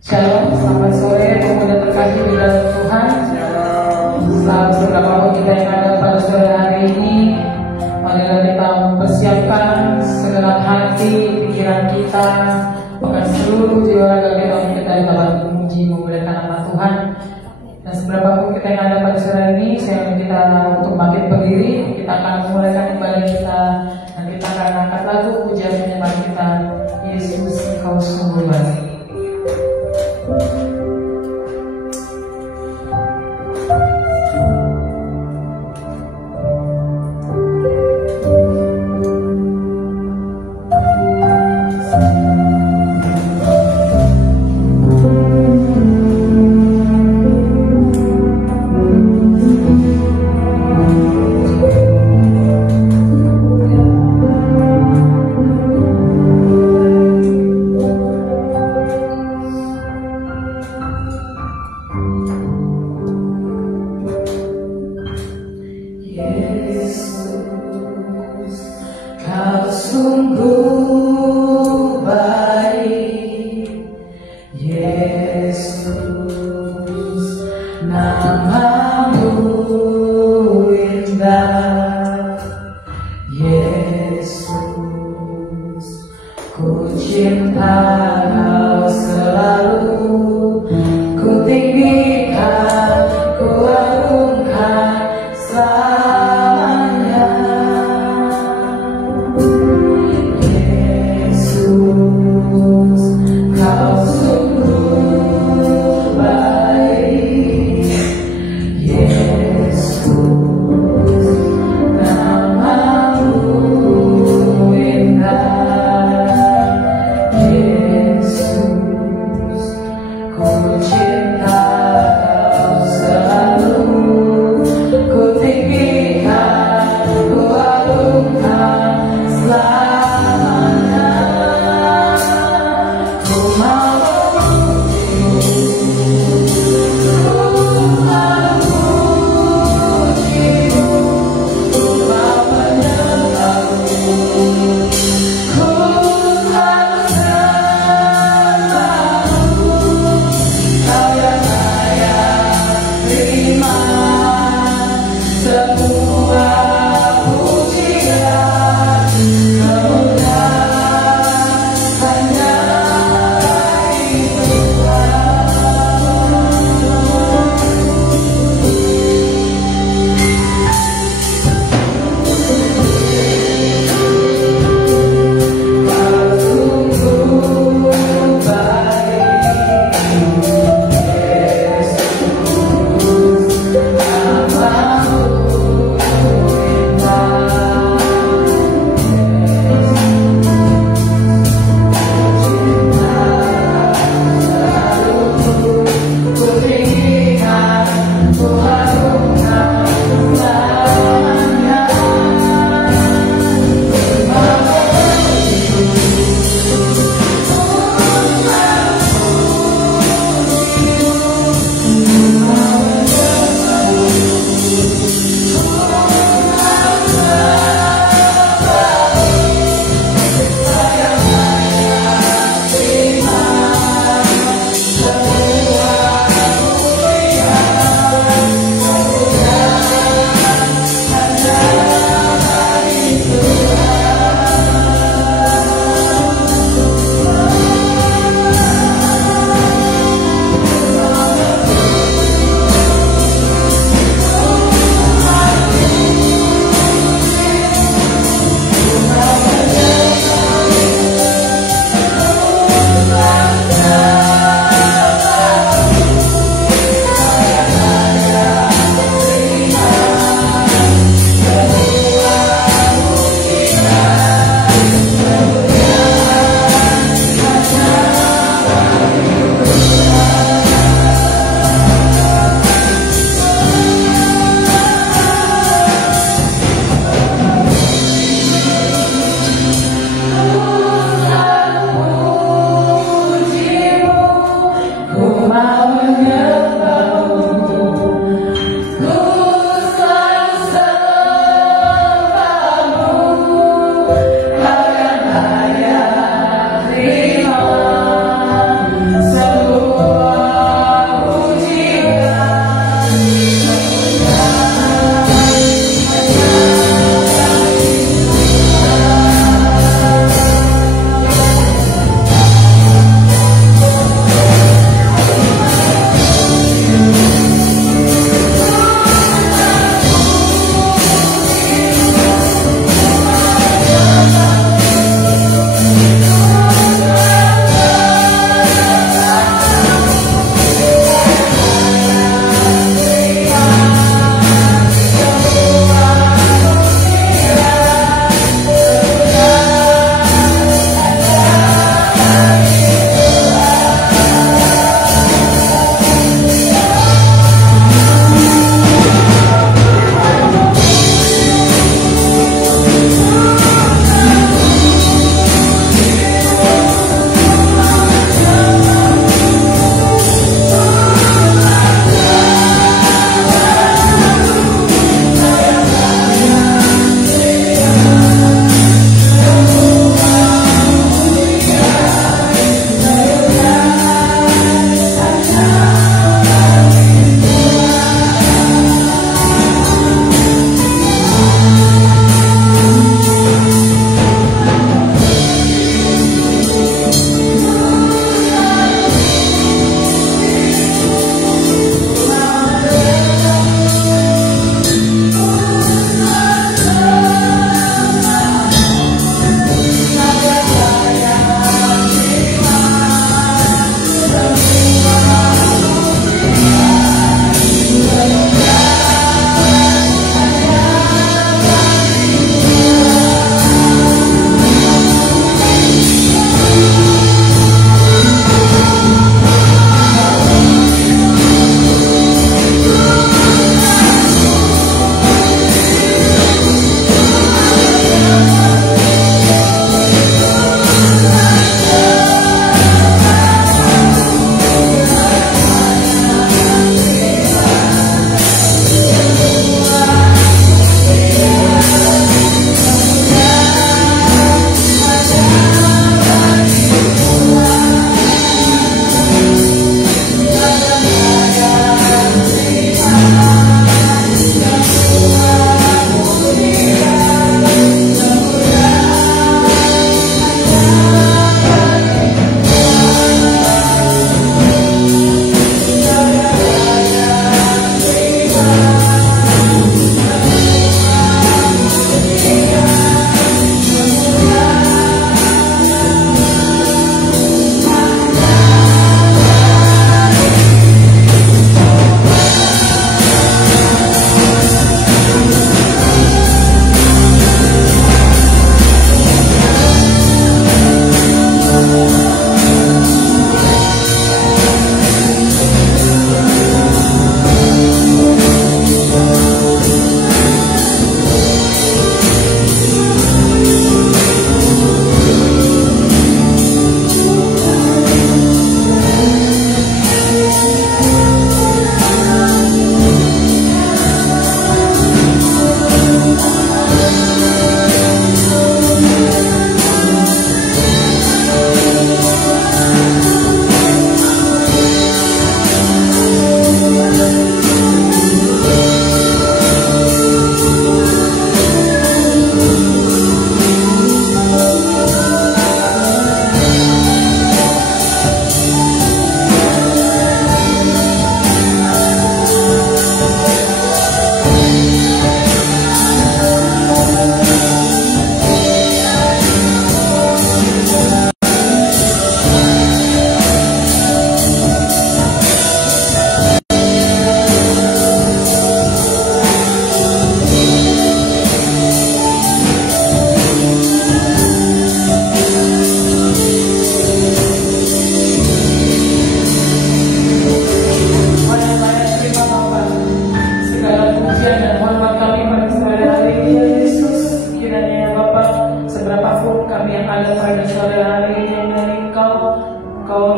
Shalom, selamat sore pemuda terkasih di dalam Tuhan. Selamat bergabung kita yang ada pada sore hari ini. Marilah kita mempersiapkan segenap hati, pikiran kita, bahkan seluruh jiwa raga kita untuk kita dapat memuji memuliakan nama Tuhan. Dan seberapa pun kita yang ada pada sore hari ini, saya ingin kita untuk bangkit berdiri. Kita akan memulaikan ibadah kita dan kita akan angkat lagu pujian penyembahan kita. Yesus, Engkau sungguh baik. Ku mau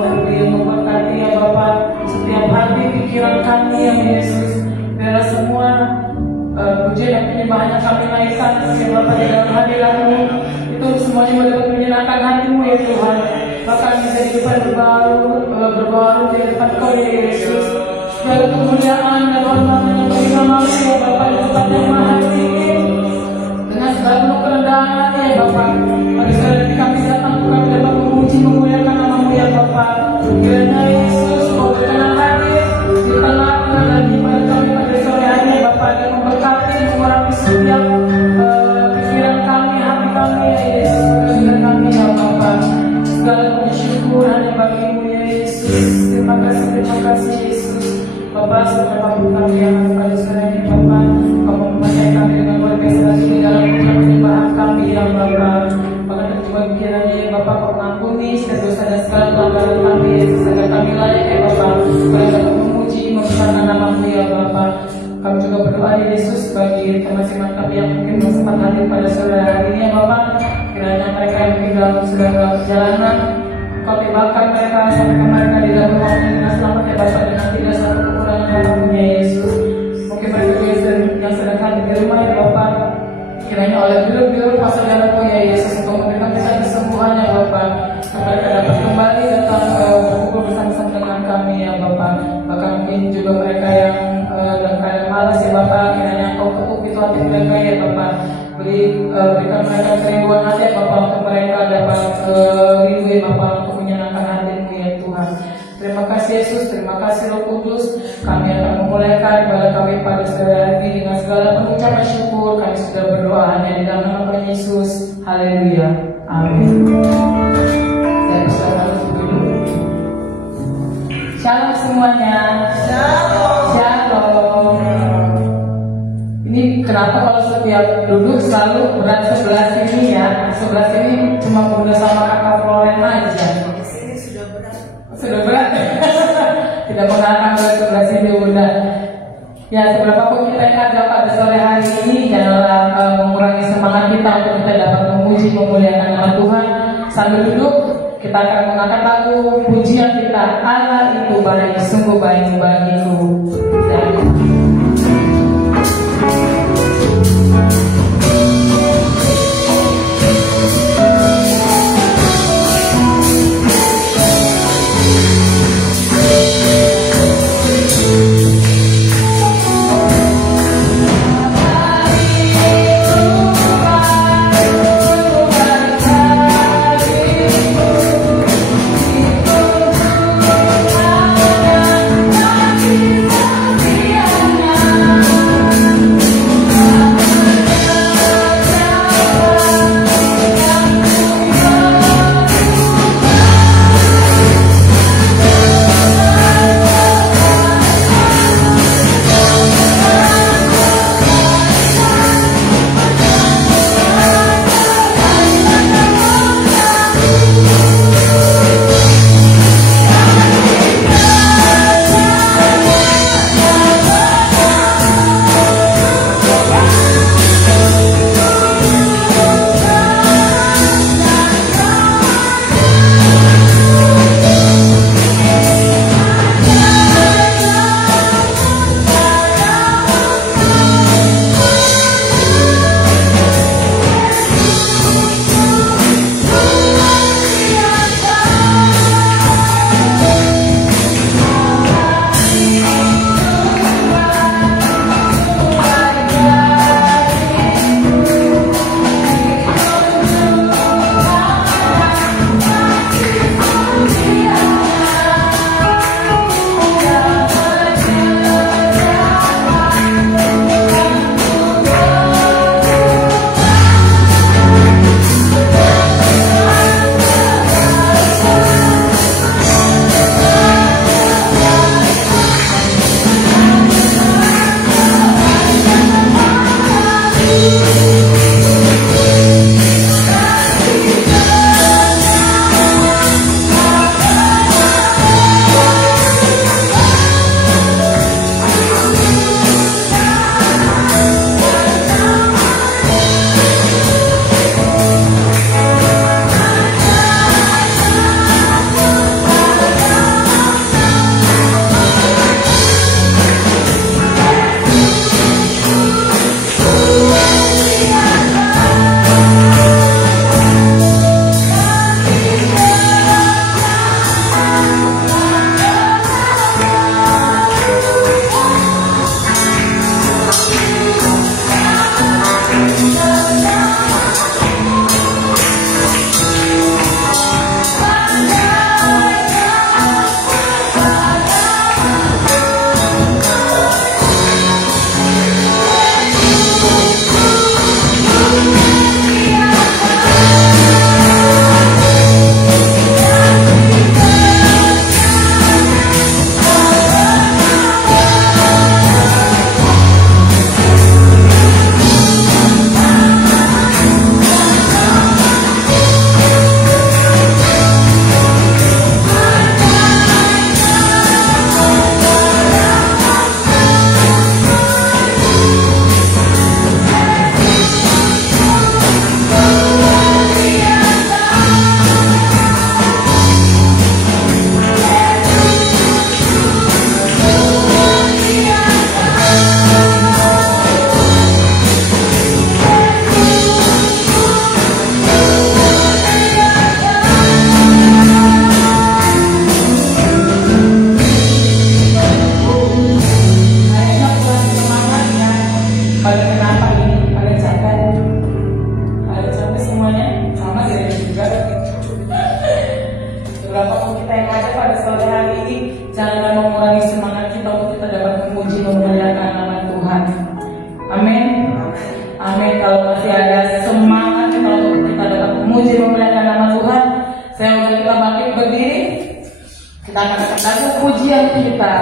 memberi memberkati ya Bapak setiap hati pikiran kami ya Yesus. Biarlah semua pujian dan penyembahan yang kami naikkan ya Bapak di dalam hadirat-Mu itu semuanya dapat menyenangkan hati-Mu ya Tuhan. Bahkan bisa hidupan berbaru di depan Kau ya Yesus. Segala kemuliaan dan hormat yang bagi nama-Mu ya Bapak di tempat yang maha tinggi. Dengan segala penuh kerendahan ya Bapak, pada saat kami datang kami dapat memuji memuliakan nama-Mu ya Bapak. Kiranya Yesus Kau berkenan hadir di tengah dan di pada kami pada sore hari ya Bapak, dan memberkati mengurangi setiap pikiran kami, hati kami ya Yesus, kesulitan kami ya Bapak. Segala puji syukur hanya bagi-Mu ya Yesus. Terima kasih Yesus. Bapak sudah melakukan yang pada sore ini Bapak, Kau mempercayai kami dengan luar biasa lagi di dalam penyembahan kami ya Bapak. Bahkan terjua pikirannya ya Bapak, Kau mengampuni setiap dosa dan segala pelanggaran kami Yesus, agar kami layak ya Bapak, supaya dapat memuji membesarkan nama-Mu ya Bapak. Kami juga berdoa ya Yesus bagi teman-teman kami yang mungkin sempat hadir pada sore hari ini ya Bapak. Kiranya mereka yang mungkin dalam sedang perjalanan, Kau tibakan mereka sampai ke mereka di dalam rumahnya dengan selamat ya Bapak, dengan tidak satu kekurangan apapun-Nya Yesus. Mungkin mereka yang sedang hadir di rumah ya Bapak, kiranya oleh dulu masa dalam-Mu ya Yesus, Engkau memberikan mereka kesembuhan ya Bapak, supaya mereka dapat kembali datang berkumpul bersama-sama dengan kami ya Bapak. Bahkan mungkin juga mereka yang dalam keadaan malas ya Bapak, kiranya Engkau ketuk itu hati mereka ya Bapak. Berikan mereka kerinduan hati ya Bapak, untuk mereka dapat rindu ya Bapak, untuk menyenangkan hati-Mu ya Tuhan. Terima kasih Yesus, terima kasih Roh Kudus. Kami akan memulaikan ibadah kami pada sore hari ini dengan segala pengucapan syukur. Kami sudah berdoa hanya di dalam nama Tuhan Yesus. Haleluya, amin. Saya persilakan untuk duduk. Shalom semuanya. Shalom. Ini kenapa kalau setiap duduk selalu berat sebelah sini ya? Sebelah sini cuma Bunda sama Kakak Floren aja. Ini sudah berat. Sudah berat. Tidak pernah berat sebelah sini Bunda. Ya, seberapa pun kita yang ada pada sore hari ini, janganlah mengurangi semangat kita untuk kita dapat memuji memuliakan nama Tuhan. Sambil duduk, kita akan mengangkat lagu pujian kita, Allah itu baik, sungguh baik bagiku. Kita Kita akan lagu pujian kita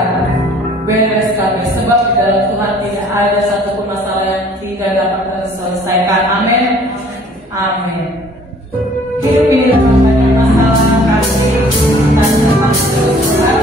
beres kami, sebab di dalam Tuhan tidak ada satupun masalah yang tidak dapat terselesaikan. Amin. Amin. Kini banyak masalah kasih dan teman Tuhan.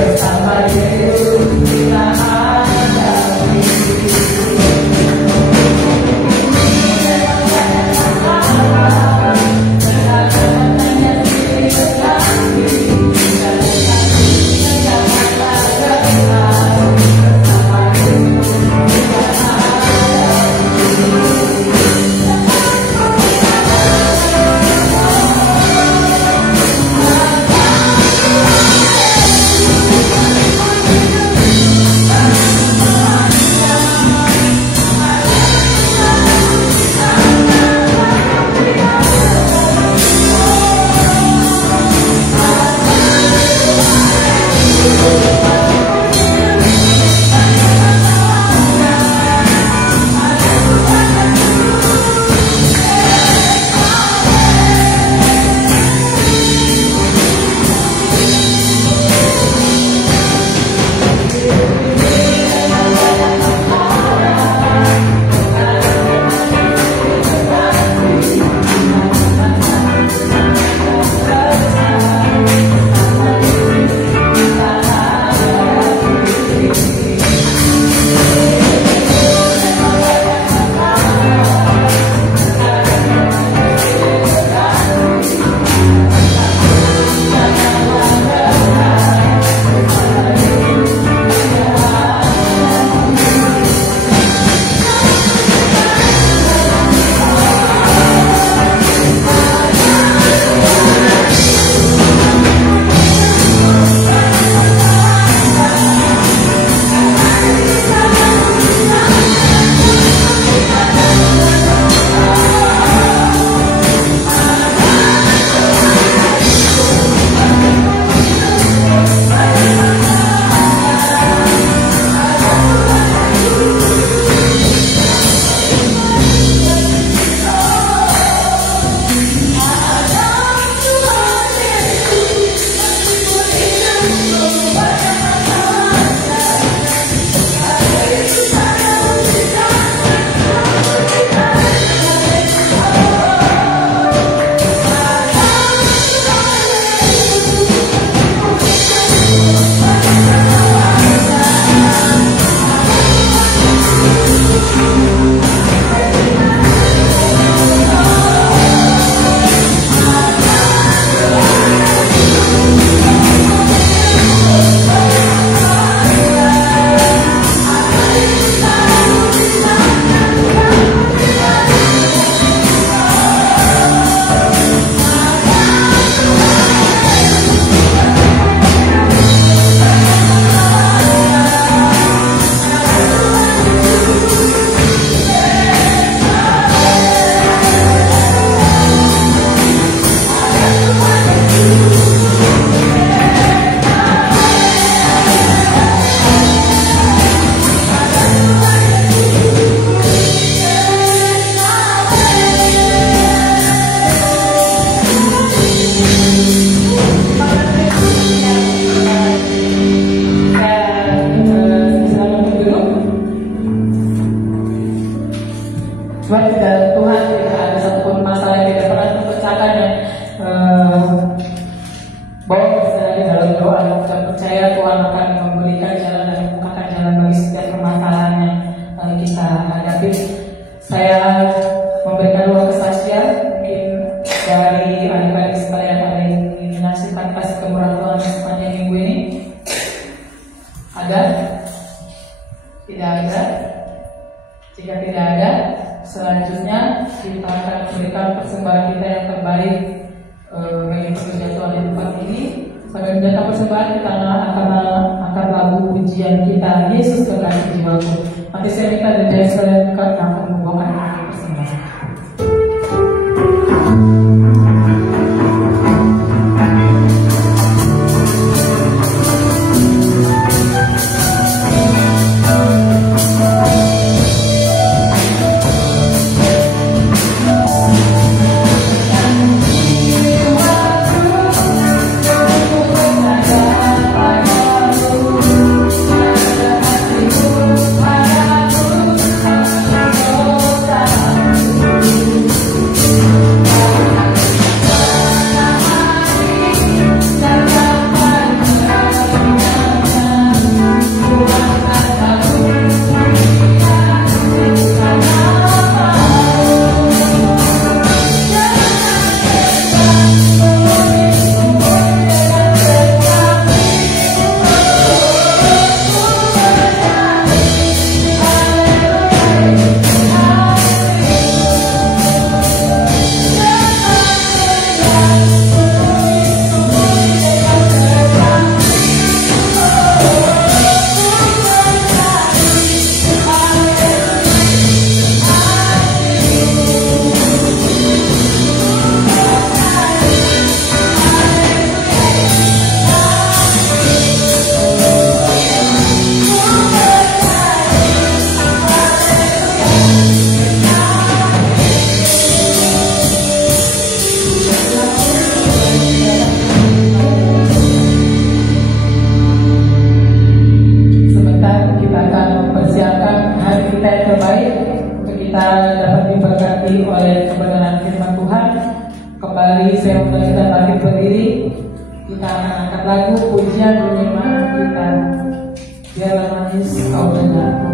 Bersama Yesus kita hadapi. saya undang kita bangkit berdiri. Kita akan angkat lagu pujian penerimaan kita. Biarlah manis kau dengar.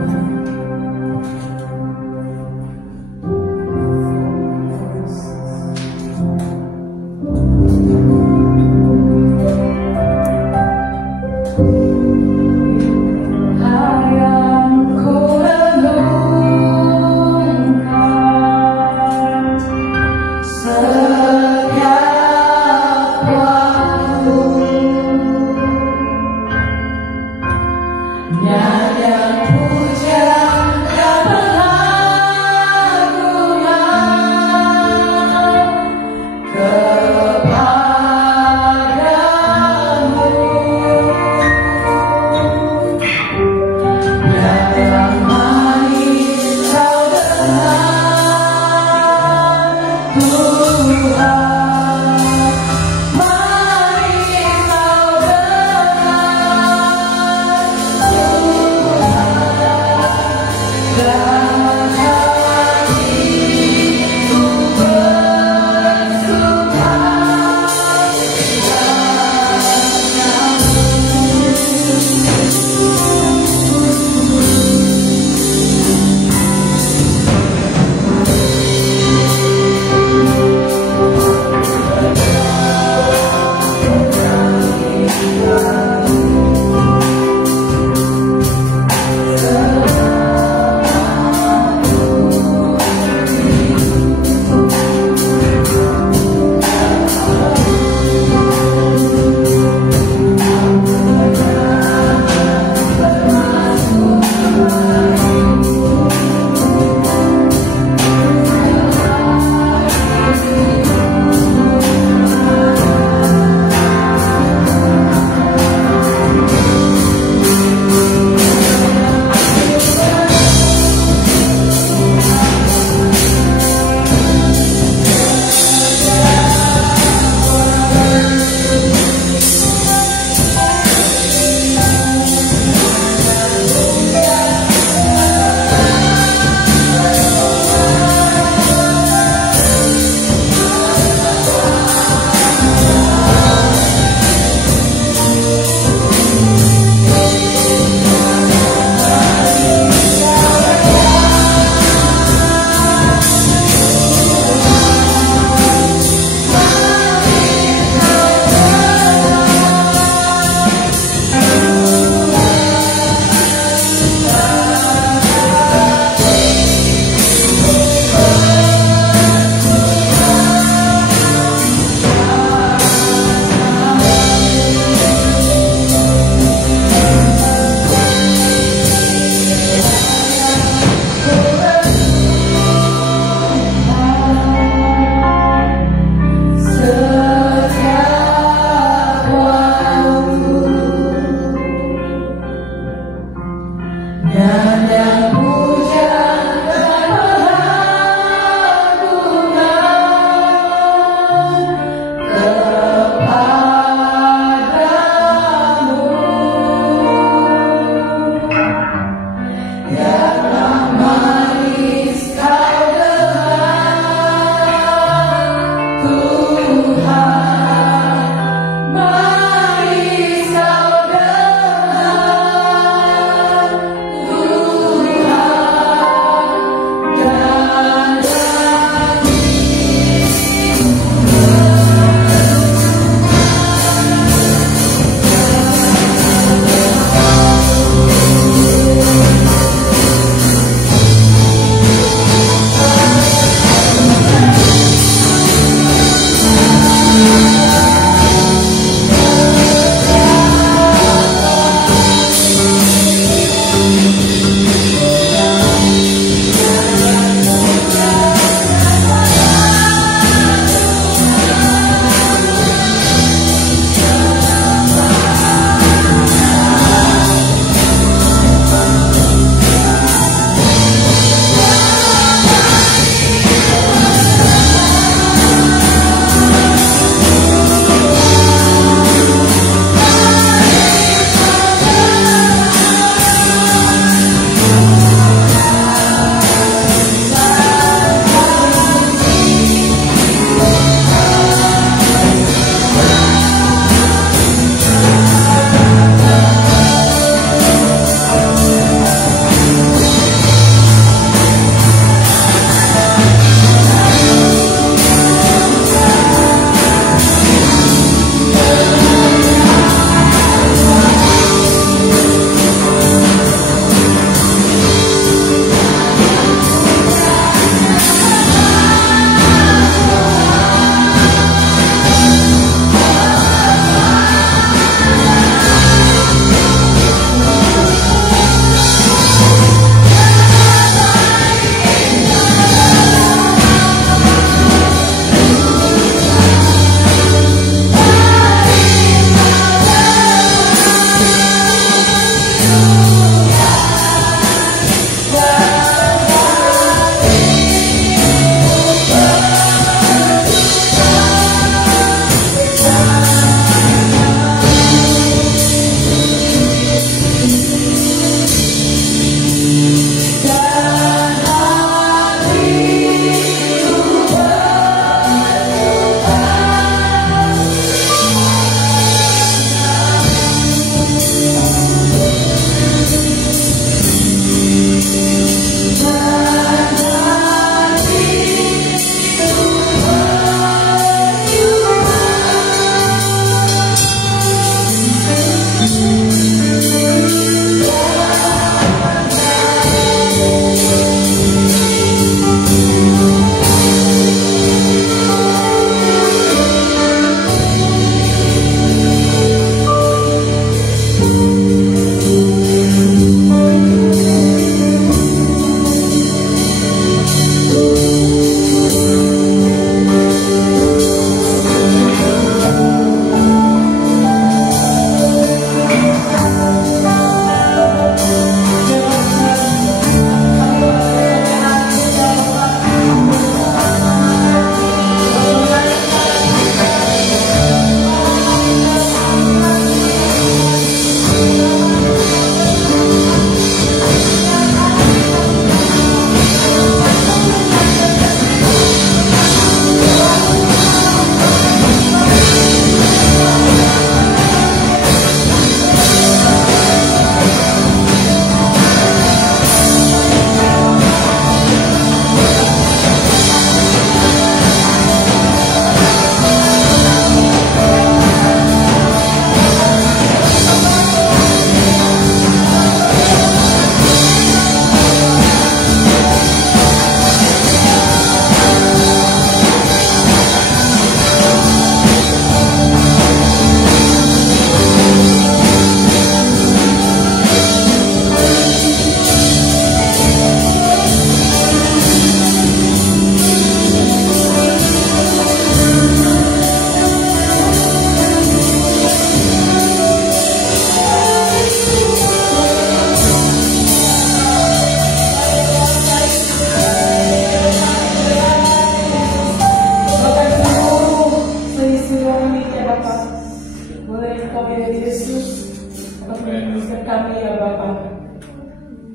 menyembuhkan kami ya Bapa.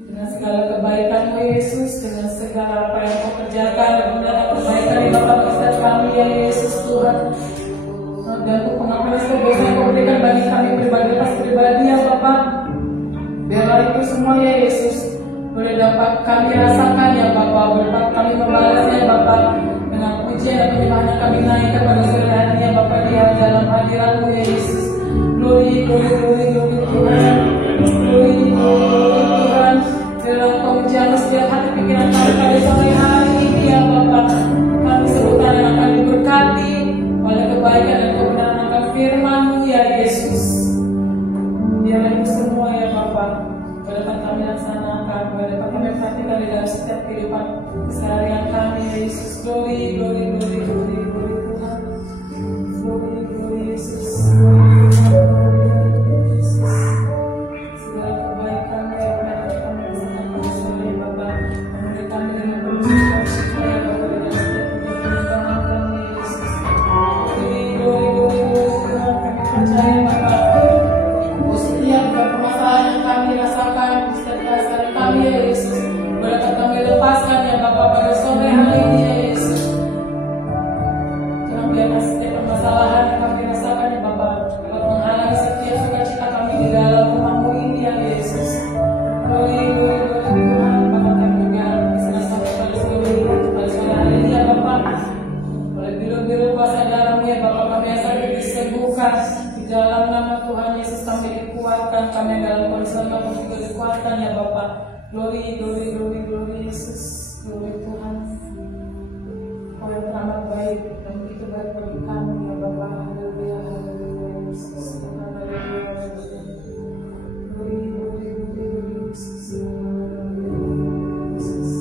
Dengan segala kebaikan-Mu Yesus, dengan segala apa yang Kau kerjakan dan mendapat kebaikan di Bapa setiap kami ya Yesus Tuhan. Dan untuk pengakuan dosa yang Kau berikan bagi kami pribadi lepas pribadi ya Bapa. Biarlah itu semua ya Yesus boleh dapat kami rasakan ya Bapa, boleh dapat kami membalasnya Bapa dengan pujian dan penyembahan yang kami naikkan pada sore hari ya Bapa di dalam hadirat-Mu ya Yesus. Glory, glory, glory, glory Tuhan. Glory, glory Tuhan. Dalam pujian setiap hati pikiran kami pada sore hari ini ya Bapa. Kami sebutkan yang akan diberkati oleh kebaikan dan kebenaran akan firman-Mu ya Yesus. Biarlah itu semua ya Bapa dapat kami laksanakan, dapat kami perhatikan di dalam setiap kehidupan keseharian kami ya Yesus. Glory, glory, glory, glory, glory Tuhan. Glory, glory Yesus. Segala kebaikan yang dapat kami rasakan pada sore Bapa, memberi kami dengan berjuang supaya Bapa dalam setiap kehidupan kami ya Yesus. Glory, glory, glory, glory Tuhan. Kami percaya Bapa, setiap permasalahan yang kami rasakan, setiap perasaan kami ya Yesus, dapat kami lepaskan ya Bapa pada sore hari ini ya Yesus. Jangan biarkan setiap permasalahan yang kami rasakan ya Bapa dapat menghalangi setiap sukacita kami di dalam rumah-Mu ini ya Yesus. Glory, glory, glory Tuhan. Bapa kami berbicara bisa sampai pada sore hari ini ya Bapa. Oleh biru-biru kuasa darah-Mu ya Bapa, kami yang sakit disembuhkan di dalam nama Tuhan Yesus. Kami dikuatkan, kami dalam kondisi lemah juga dikuatkan ya Bapa. Glory, glory, glory, glory Yesus. Glory Tuhan. Kau yang teramat baik dan begitu baik bagi kami ya Bapa. Haleluya, haleluya Yesus. Haleluya, haleluya. Glory, glory, glory, glory Yesus. Haleluya, Yesus.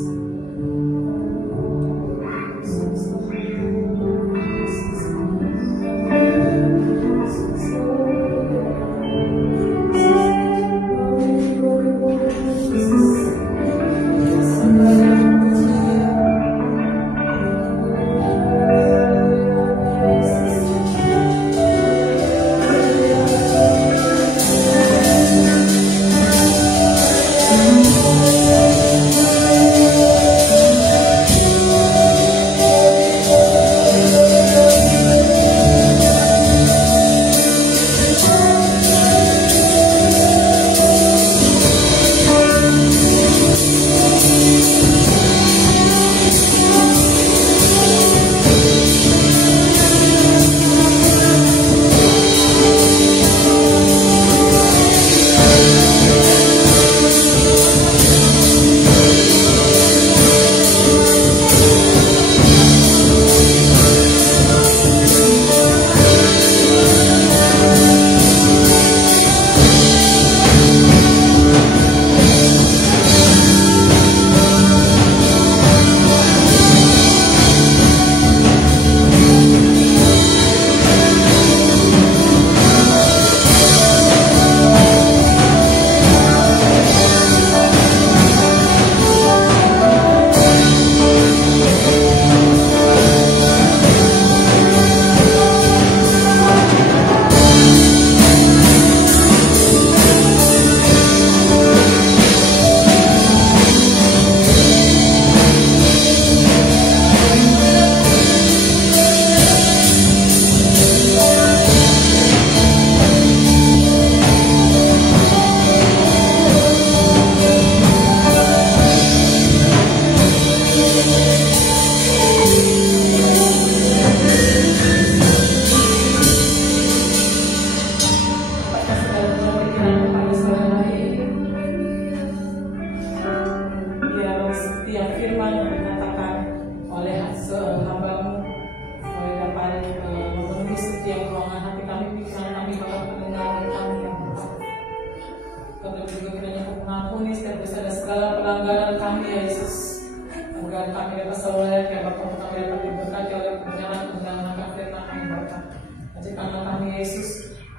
Ajak kami Yesus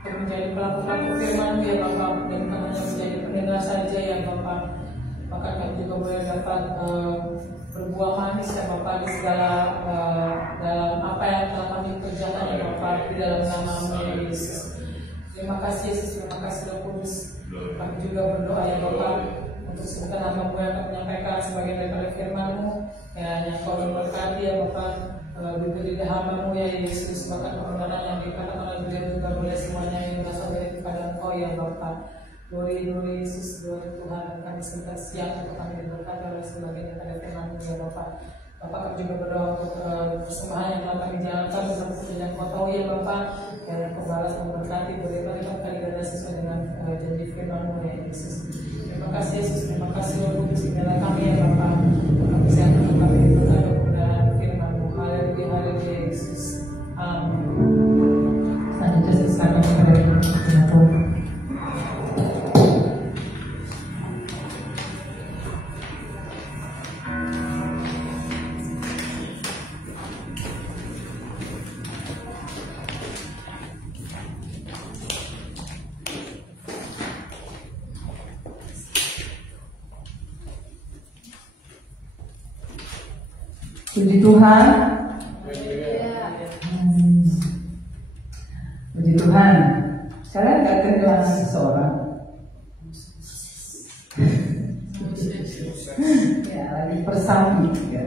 untuk menjadi pelaku-pelaku firman ya Bapak, dan bukan hanya menjadi pendengar saja ya Bapak, bahkan kami juga boleh dapat berbuah manis ya Bapak di segala dalam apa yang telah kami kerjakan ya Bapak, di dalam nama-Mu ya Yesus. Terima kasih Yesus, terima kasih Roh Kudus. Kami juga berdoa ya Bapak untuk sebentar hamba yang menyampaikan sebagian daripada firman-Mu ya, yang Kau berkati ya Bapak. Bibir lidah hamba-Mu ya Yesus, bahkan kebenaran yang dikatakan oleh beliau juga boleh semuanya yang berasal dari kepada Engkau ya Bapak. Glory Yesus, glory Tuhan, dan kami sebentar siang untuk kami diberkati oleh sebagian daripada firman-Mu ya Bapak. Bapak, kami juga berdoa untuk persembahan yang telah kami jalankan seperti yang Kau tahu ya Bapak, dan Kau balas memberkati berlipat-lipat kali ganda sesuai dengan janji firman-Mu ya Yesus. Terima kasih Yesus, terima kasih Roh Kudus segala kami ya Bapak. Kami sehat untuk kami diberkati kebenaran firman-Mu. Haleluya, haleluya Yesus. Amin. Selanjutnya silakan kepada Tuhan. Puji Tuhan. Puji Tuhan. Kalian gak kehilangan seseorang? Ya, lagi persawi ya.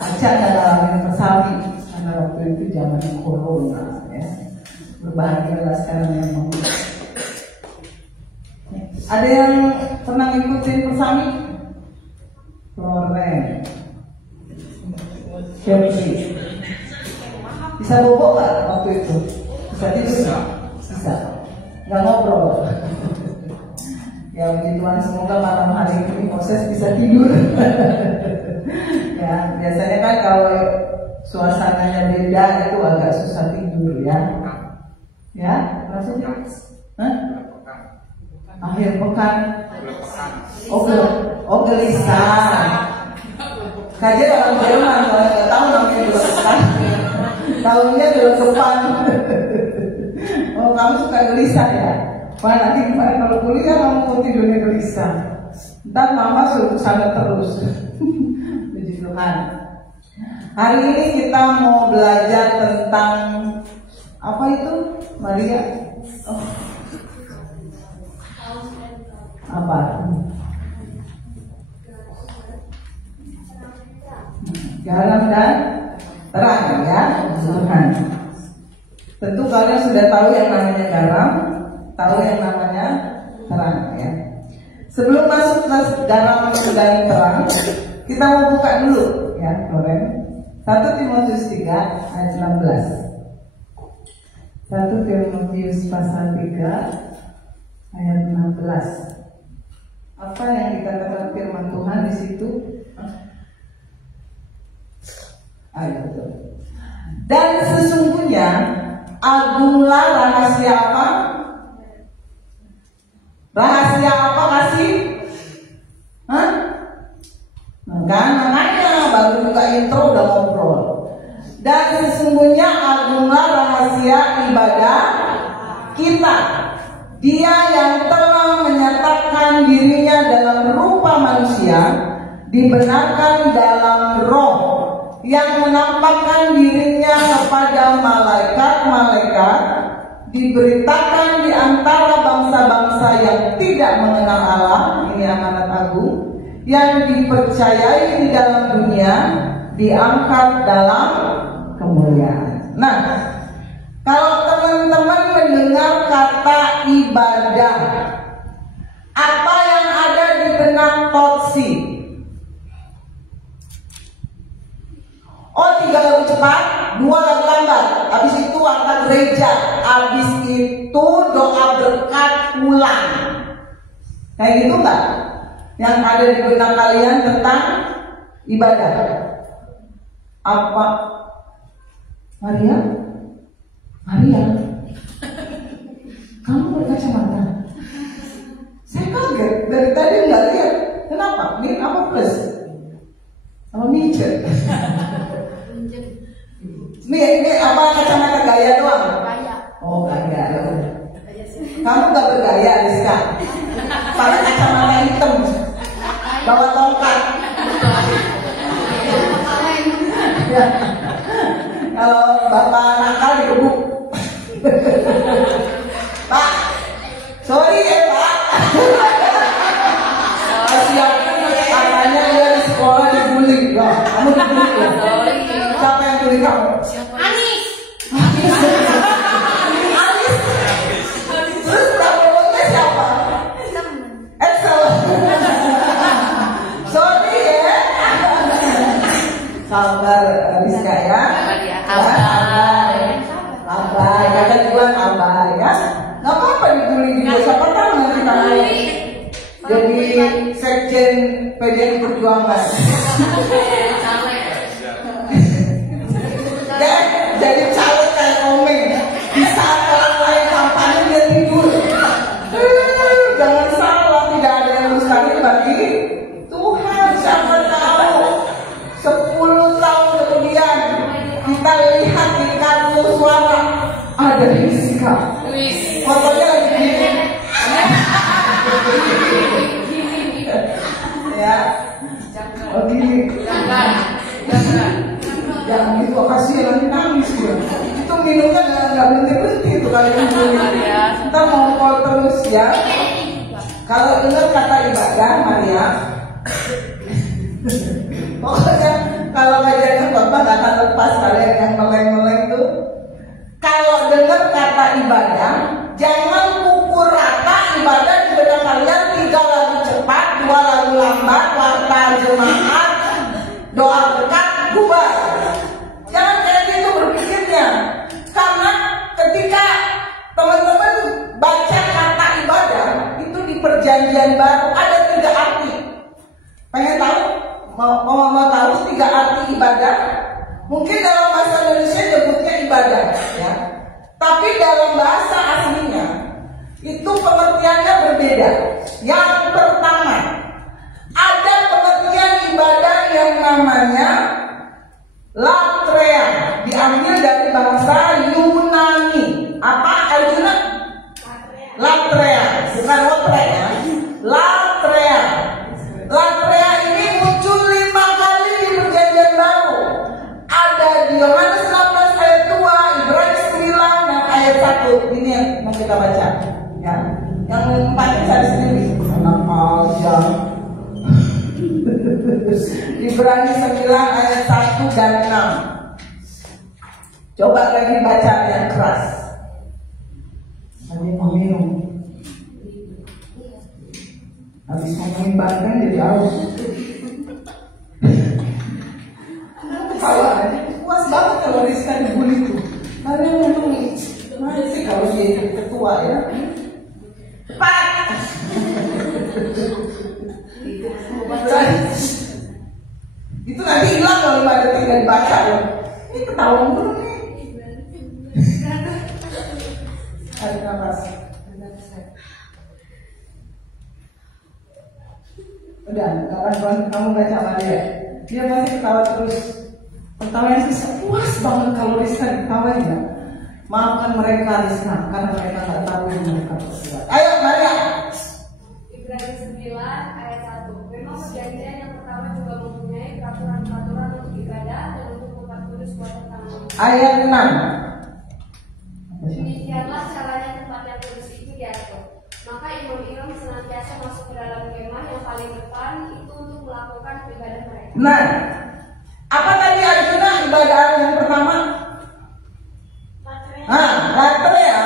Aca adalah persawi karena waktu itu zaman corona ya. Berbahagialah sekarang memang. Ada yang pernah ngikutin persawi? Florence Chelsea. Bisa bobo gak waktu itu? Bisa tidur? Bisa. Gak ngobrol. Ya puji Tuhan, semoga malam hari ini proses bisa tidur. Ya biasanya kan kalau suasananya beda itu agak susah tidur ya. Ya maksudnya? Hah? Akhir pekan. Oh gelisah. Kajian dalam Jerman, kalau nggak tahu namanya gelegepan. Tahunya gelegepan. Oh kamu suka gelisah ya? Wah nanti kalau kuliah kamu tidurnya gelisah. Ntar mama suruh sana terus. Puji Tuhan. Hari ini kita mau belajar tentang apa itu Maria? Oh. Apa? Garam dan terang ya Tuhan. Tentu kalian sudah tahu yang namanya garam, tahu yang namanya terang ya. Sebelum masuk ke garam dan terang, kita mau buka dulu ya Loren. 1 Timotius 3 ayat 16. 1 Timotius pasal 3 ayat 16. Apa yang dikatakan firman Tuhan di situ? Betul. Dan sesungguhnya agunglah rahasia apa? Rahasia apa kasih? Hah? Enggak, namanya baru buka intro udah ngobrol. Dan sesungguhnya agunglah rahasia ibadah kita. Dia yang telah menyatakan dirinya dalam rupa manusia, dibenarkan dalam roh, yang menampakkan dirinya kepada malaikat-malaikat, diberitakan di antara bangsa-bangsa yang tidak mengenal Allah, ini amanat agung, yang dipercayai di dalam dunia, diangkat dalam kemuliaan. Nah, kalau teman-teman mendengar kata ibadah, apa yang ada di benak Totsi? Oh 3 lagu cepat, 2 lagu lambat. Habis itu angkat gereja. Habis itu doa berkat pulang. Kayak gitu enggak? Yang ada di benak kalian tentang ibadah. Apa? Maria? Kamu berkacamata? Saya kaget. Dari tadi nggak lihat. Kenapa? Ini apa plus? Apa micet? Ini apa kacamata gaya doang? Gaya. Oh gaya. Kamu gak bergaya, Rizka? Pakai kacamata hitam, bawa tongkat. Ya. Kalau bapak nakal digebuk. Pak, sorry ya Pak. Siapa katanya dia di sekolah dibully. Loh, kamu dibully ya? Siapa yang bully kamu? Anis. Anis. Terus Prabowo-nya siapa? Excel. Sorry ya. Sabar Rizka ya. Abai, kadang juga abai ya. Gak apa-apa dibully juga, siapa tahu nanti kamu jadi sekjen PDI Perjuangan. Ya, jadi caleg kayak Komeng. Bisa orang lain kampanye dia tidur. Jangan salah, tidak ada yang mustahil bagi Tuhan. Siapa tahu 10 tahun kemudian kita lihat di kartu suara ada Rizka. Fotonya lagi gini. Ya. Oh gini. Jangan gitu, kasih nanti nangis dia. Itu minumnya nggak berhenti itu kali ini. Kita mau terus ya. Kalau dengar kata ibadah, Maria. Pokoknya kalau kajiannya Bapak nggak akan lepas kalian yang meleng-meleng tuh. Kalau dengar kata ibadah, jangan pukul rata ibadah di benak kalian 3 lagu cepat, 2 lagu lambat, warta jemaat, doa berkat, bubar. Jangan kayak gitu berpikirnya. Karena ketika teman-teman baca kata ibadah itu di perjanjian baru ada 3 arti. Pengen tahu? Mau tahu 3 arti ibadah? Mungkin dalam bahasa Indonesia nyebutnya ibadah, ya. Tapi dalam bahasa aslinya itu pengertiannya berbeda. Yang pertama, ada pengertian ibadah yang namanya latreia, diambil dari bahasa Yunani. Apa artinya? Latreia, bukan latreia. Latreia. Latreia ini muncul 5 kali di perjanjian baru. Ada di Yohanes 16 ayat 2, Ibrani 9 dan ayat 1. Ini yang mau kita baca, ya. Yang 4 cari sendiri. Enak aja. Ibrani 9 ayat 1 dan 6. Coba lagi baca yang keras. Nanti mau minum. Habis ngomongin Banten jadi haus. Ketawa, puas banget kalau Rizka dibully itu. Kalian memang mana sih kalau dia jadi ketua ya? Cepat. Itu nanti hilang kalau 5 detik nggak dibaca ya. Ini ketahuan dulu nih. Tarik nafas. Udah, kawan-kawan kamu baca sama dia. Dia masih ketawa terus. Pertawanya sih puas banget kalau Rizka diketawain ya. Maafkan mereka Rizka, karena mereka nggak tahu yang mereka perbuat. Ayo Maria. Ibrani 9 ayat 1. Memang perjanjian yang pertama juga mempunyai peraturan-peraturan untuk ibadah dan untuk tempat kudus buat tangan. Ayat 6. Demikianlah caranya tempat yang kudus itu diatur. Maka imam-imam senantiasa masuk ke dalam kemah yang paling depan itu untuk melakukan ibadah mereka. Nah, apa tadi Arjuna ibadah yang pertama? Latreia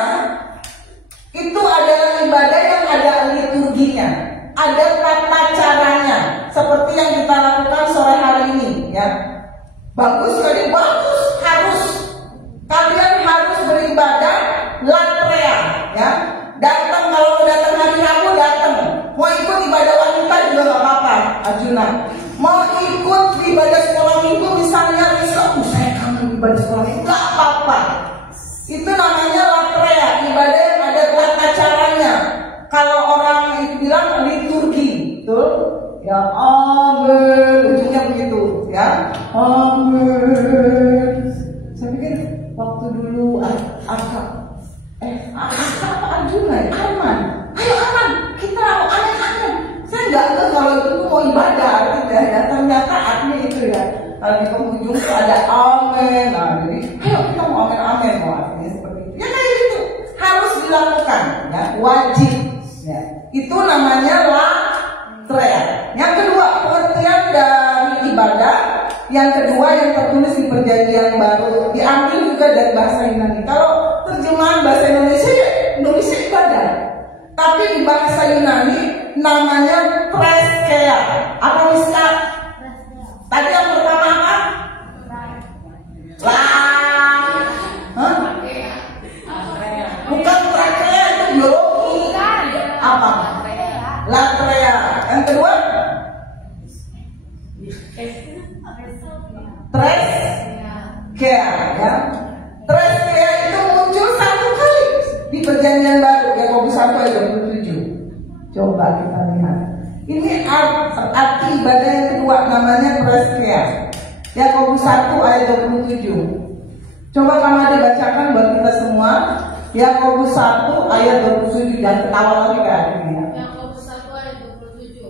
itu adalah ibadah yang ada liturginya, ada tata caranya, seperti yang kita lakukan sore hari ini, ya. Bagus kali, bagus, harus. Kalian harus beribadah latreia, ya. Datang kalau datang hari Rabu datang. Mau ikut ibadah wanita juga nggak apa-apa, Arjuna. Mau ikut ibadah sekolah minggu misalnya, saya kangen ibadah sekolah minggu, nggak apa-apa. Itu namanya latreia, ibadah yang ada tata caranya. Kalau orang itu bilang liturgi, betul? Ya amin, ujungnya begitu, ya. Amin. Saya pikir waktu dulu apa Arjuna, Arman. Ayo Arman, kita mau amin. Saya nggak tahu kalau itu mau ibadah, tidak ya. Ternyata artinya itu ya. Kalau di penghujung itu ada amin. Nah, jadi ayo kita mau amin, mau artinya seperti itu. Ya kayak gitu, harus dilakukan. wajib. Ya. Itu namanya latreia. Yang kedua, pengertian dari ibadah. Yang kedua yang tertulis di Perjanjian Baru diambil juga dari bahasa Yunani. Kalau terjemahan bahasa Indonesia ya Indonesia ibadah. Tapi di bahasa Yunani namanya treskea. Apa bisa? Tadi yang pertama apa? Bukan trakea, itu biologi. Apa? Latreia. Yang kedua? Treskea, ya. Treskea itu muncul satu kali di Perjanjian Baru, Yakobus 1 ayat 27. Coba kita lihat. Ini arti ibadah yang kedua, namanya treskea. Yakobus 1 ayat 27. Coba kamu bacakan buat kita semua. Yakobus 1 ayat 27, dan ketawa lagi kan? Yakobus 1 ayat 27.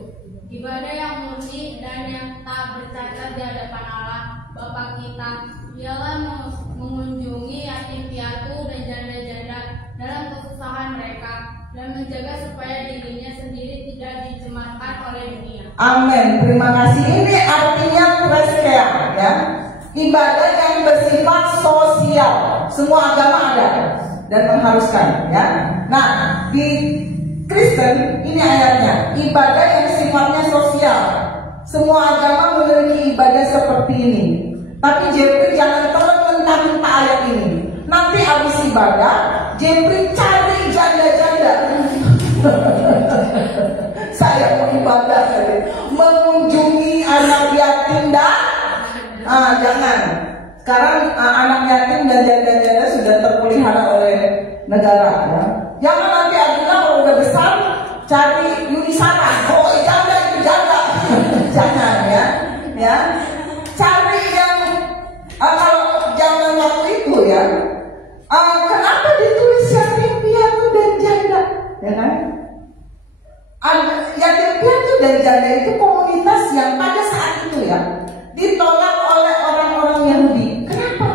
Ibadah yang murni dan yang tak bercacat di hadapan Allah Bapa kita ialah mengunjungi yatim piatu dan janda-janda dalam kesusahan mereka dan menjaga supaya dirinya sendiri tidak dicemarkan oleh dunia. Amin. Terima kasih. Ini artinya treskea, ya. Ibadah yang bersifat sosial. Semua agama ada dan mengharuskan, ya. Nah, di Kristen ini ayatnya, ibadah yang sifatnya sosial. Semua agama memiliki ibadah seperti ini. Tapi Jeffrey jangan terlalu mentah-mentah ayat ini. Nanti habis ibadah, Jeffrey cari janda-janda. Saya mau ibadah, mengunjungi anak yatim dan jangan. Sekarang anak yatim dan janda-janda sudah terpelihara oleh negara, ya. Jangan nanti Adina kalau udah besar cari Yunisara. Oh, janda itu janda. Jangan, ya. Cari yang kalau jangan waktu itu, ya. Kenapa ditulis yatim piatu dan janda, ya kan? Yatim piatu dan janda itu komunitas yang pada saat itu, ya, ditolak oleh orang-orang Yahudi. Kenapa?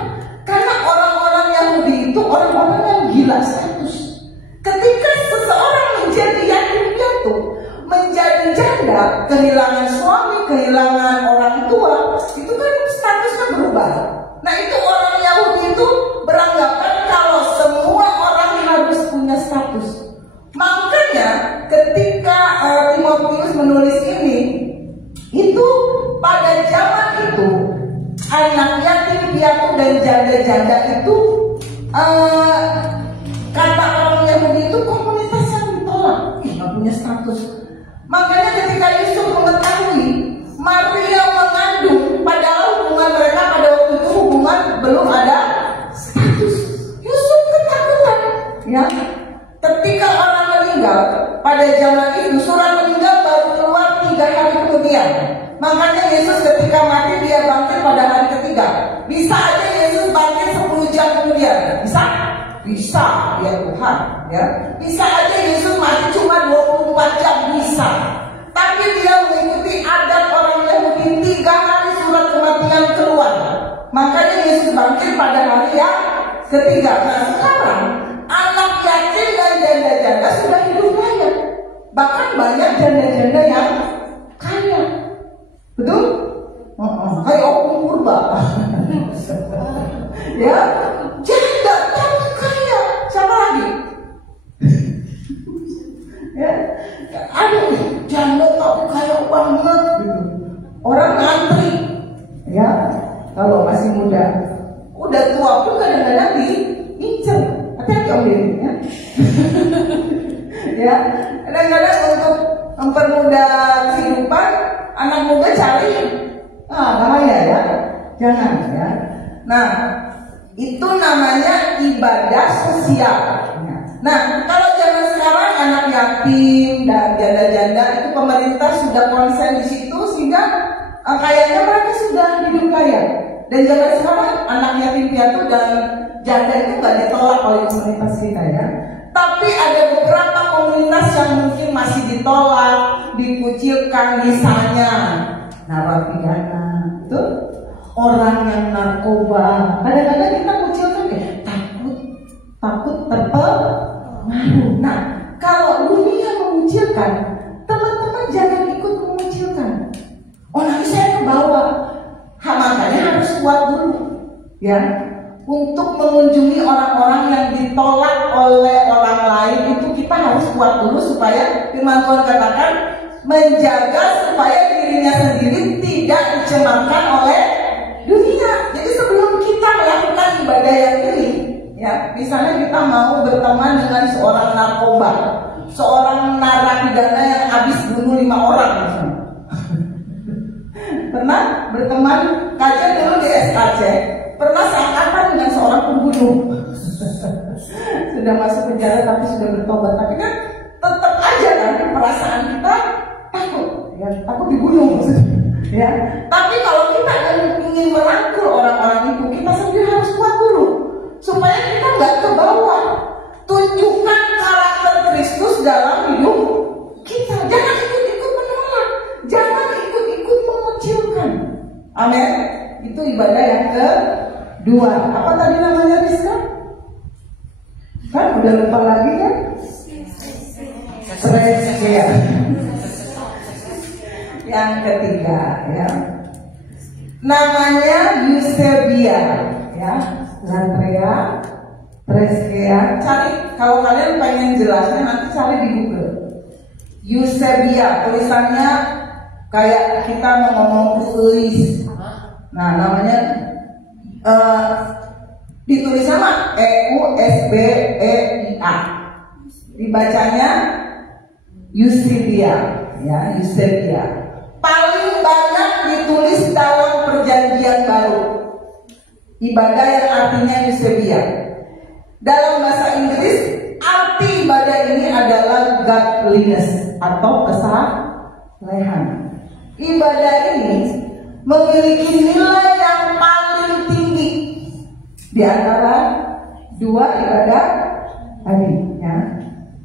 Karena orang-orang Yahudi itu orang-orang yang gila status. Ketika seseorang menjadi yatim piatu, menjadi janda, kehilangan suami, kehilangan orang tua, itu kan statusnya berubah. Nah, itu orang Yahudi itu beranggapan kalau semua orang harus punya status. Makanya ketika Timotius menulis ini, itu pada zaman itu anak yatim piatu dan janda-janda itu kata orang Yahudi itu komunitas yang ditolak, nggak punya status. Makanya ketika Yusuf mengetahui Maria mengandung, padahal hubungan mereka pada waktu itu hubungan belum ada status, Yusuf ketakutan, ya. Ketika orang meninggal pada zaman itu, surat meninggal baru keluar 3 hari kemudian. Makanya Yesus ketika mati dia bangkit pada hari ketiga. Bisa aja Yesus bangkit 10 jam kemudian. Bisa? Bisa, ya Tuhan, ya. Bisa aja Yesus mati cuma 24 jam, bisa. Tapi dia mengikuti adat orang Yahudi, 3 hari surat kematian keluar. Makanya Yesus bangkit pada hari yang ketiga. Nah, sekarang anak yatim dan janda-janda sudah hidup kaya. Bahkan banyak janda-janda yang kaya. Betul? Kayak Om Purba. Ya, janda tapi kaya. Siapa lagi? Ya, aduh, janda tapi kaya banget gitu. Orang ngantri. Ya, kalau masih muda. Udah tua pun kadang-kadang diincer. Hati-hati Om Diri, ya. Ya, kadang-kadang untuk mempermudah kehidupan, anak muda cari bahaya, ya. Jangan, ya. Nah, itu namanya ibadah sosial. Nah, kalau zaman sekarang anak yatim dan janda-janda itu pemerintah sudah konsen di situ sehingga kayaknya mereka sudah hidup kaya. Dan zaman sekarang anak yatim piatu dan janda itu gak ditolak oleh komunitas kita, ya. Tapi ada beberapa komunitas yang mungkin masih ditolak, dikucilkan, misalnya narapidana, itu orang yang narkoba. Kadang-kadang kita kucilkan, ya, takut terpengaruh. Nah, Kalau dunia mengucilkan, teman-teman jangan ikut mengucilkan. Oh nanti saya ke bawah. Makanya harus kuat dulu, ya, untuk mengunjungi orang-orang yang ditolak oleh orang lain. Itu kita harus kuat dulu supaya firman Tuhan katakan menjaga supaya dirinya sendiri tidak dicemarkan oleh dunia. Jadi sebelum kita melakukan ibadah yang ini, ya, misalnya kita mau berteman dengan seorang narkoba, seorang narapidana yang habis bunuh 5 orang misalnya. Pernah berteman, kajian dulu di SKC, pernah seangkatan dengan seorang pembunuh. Sudah masuk penjara tapi sudah bertobat, tapi kan tetap aja kan perasaan kita takut, ya, takut dibunuh maksudnya, ya. Tapi kalau kita ingin merangkul orang-orang itu, kita sendiri harus kuat dulu supaya kita nggak ke bawah. Tunjukkan karakter Kristus dalam hidup kita. Jangan ikut-ikut menolak, jangan ikut-ikut mengucilkan. Amin. Itu ibadah yang kedua. Apa tadi namanya, Rizka? Kan udah lupa lagi kan? Preskia. Yang ketiga, ya, namanya Eusebia, ya, Latrea, Preskia. Cari, kalau kalian pengen jelasnya nanti cari di Google. Eusebia, tulisannya kayak kita mau ngomong tulis. Nah, namanya ditulis sama Eusebia. Dibacanya Eusebia, ya, Eusebia. Paling banyak ditulis dalam Perjanjian Baru. Ibadah yang artinya Eusebia. Dalam bahasa Inggris, arti ibadah ini adalah godliness atau kesalehan. Ibadah ini memiliki nilai yang paling tinggi di antara dua ibadah tadi, ya.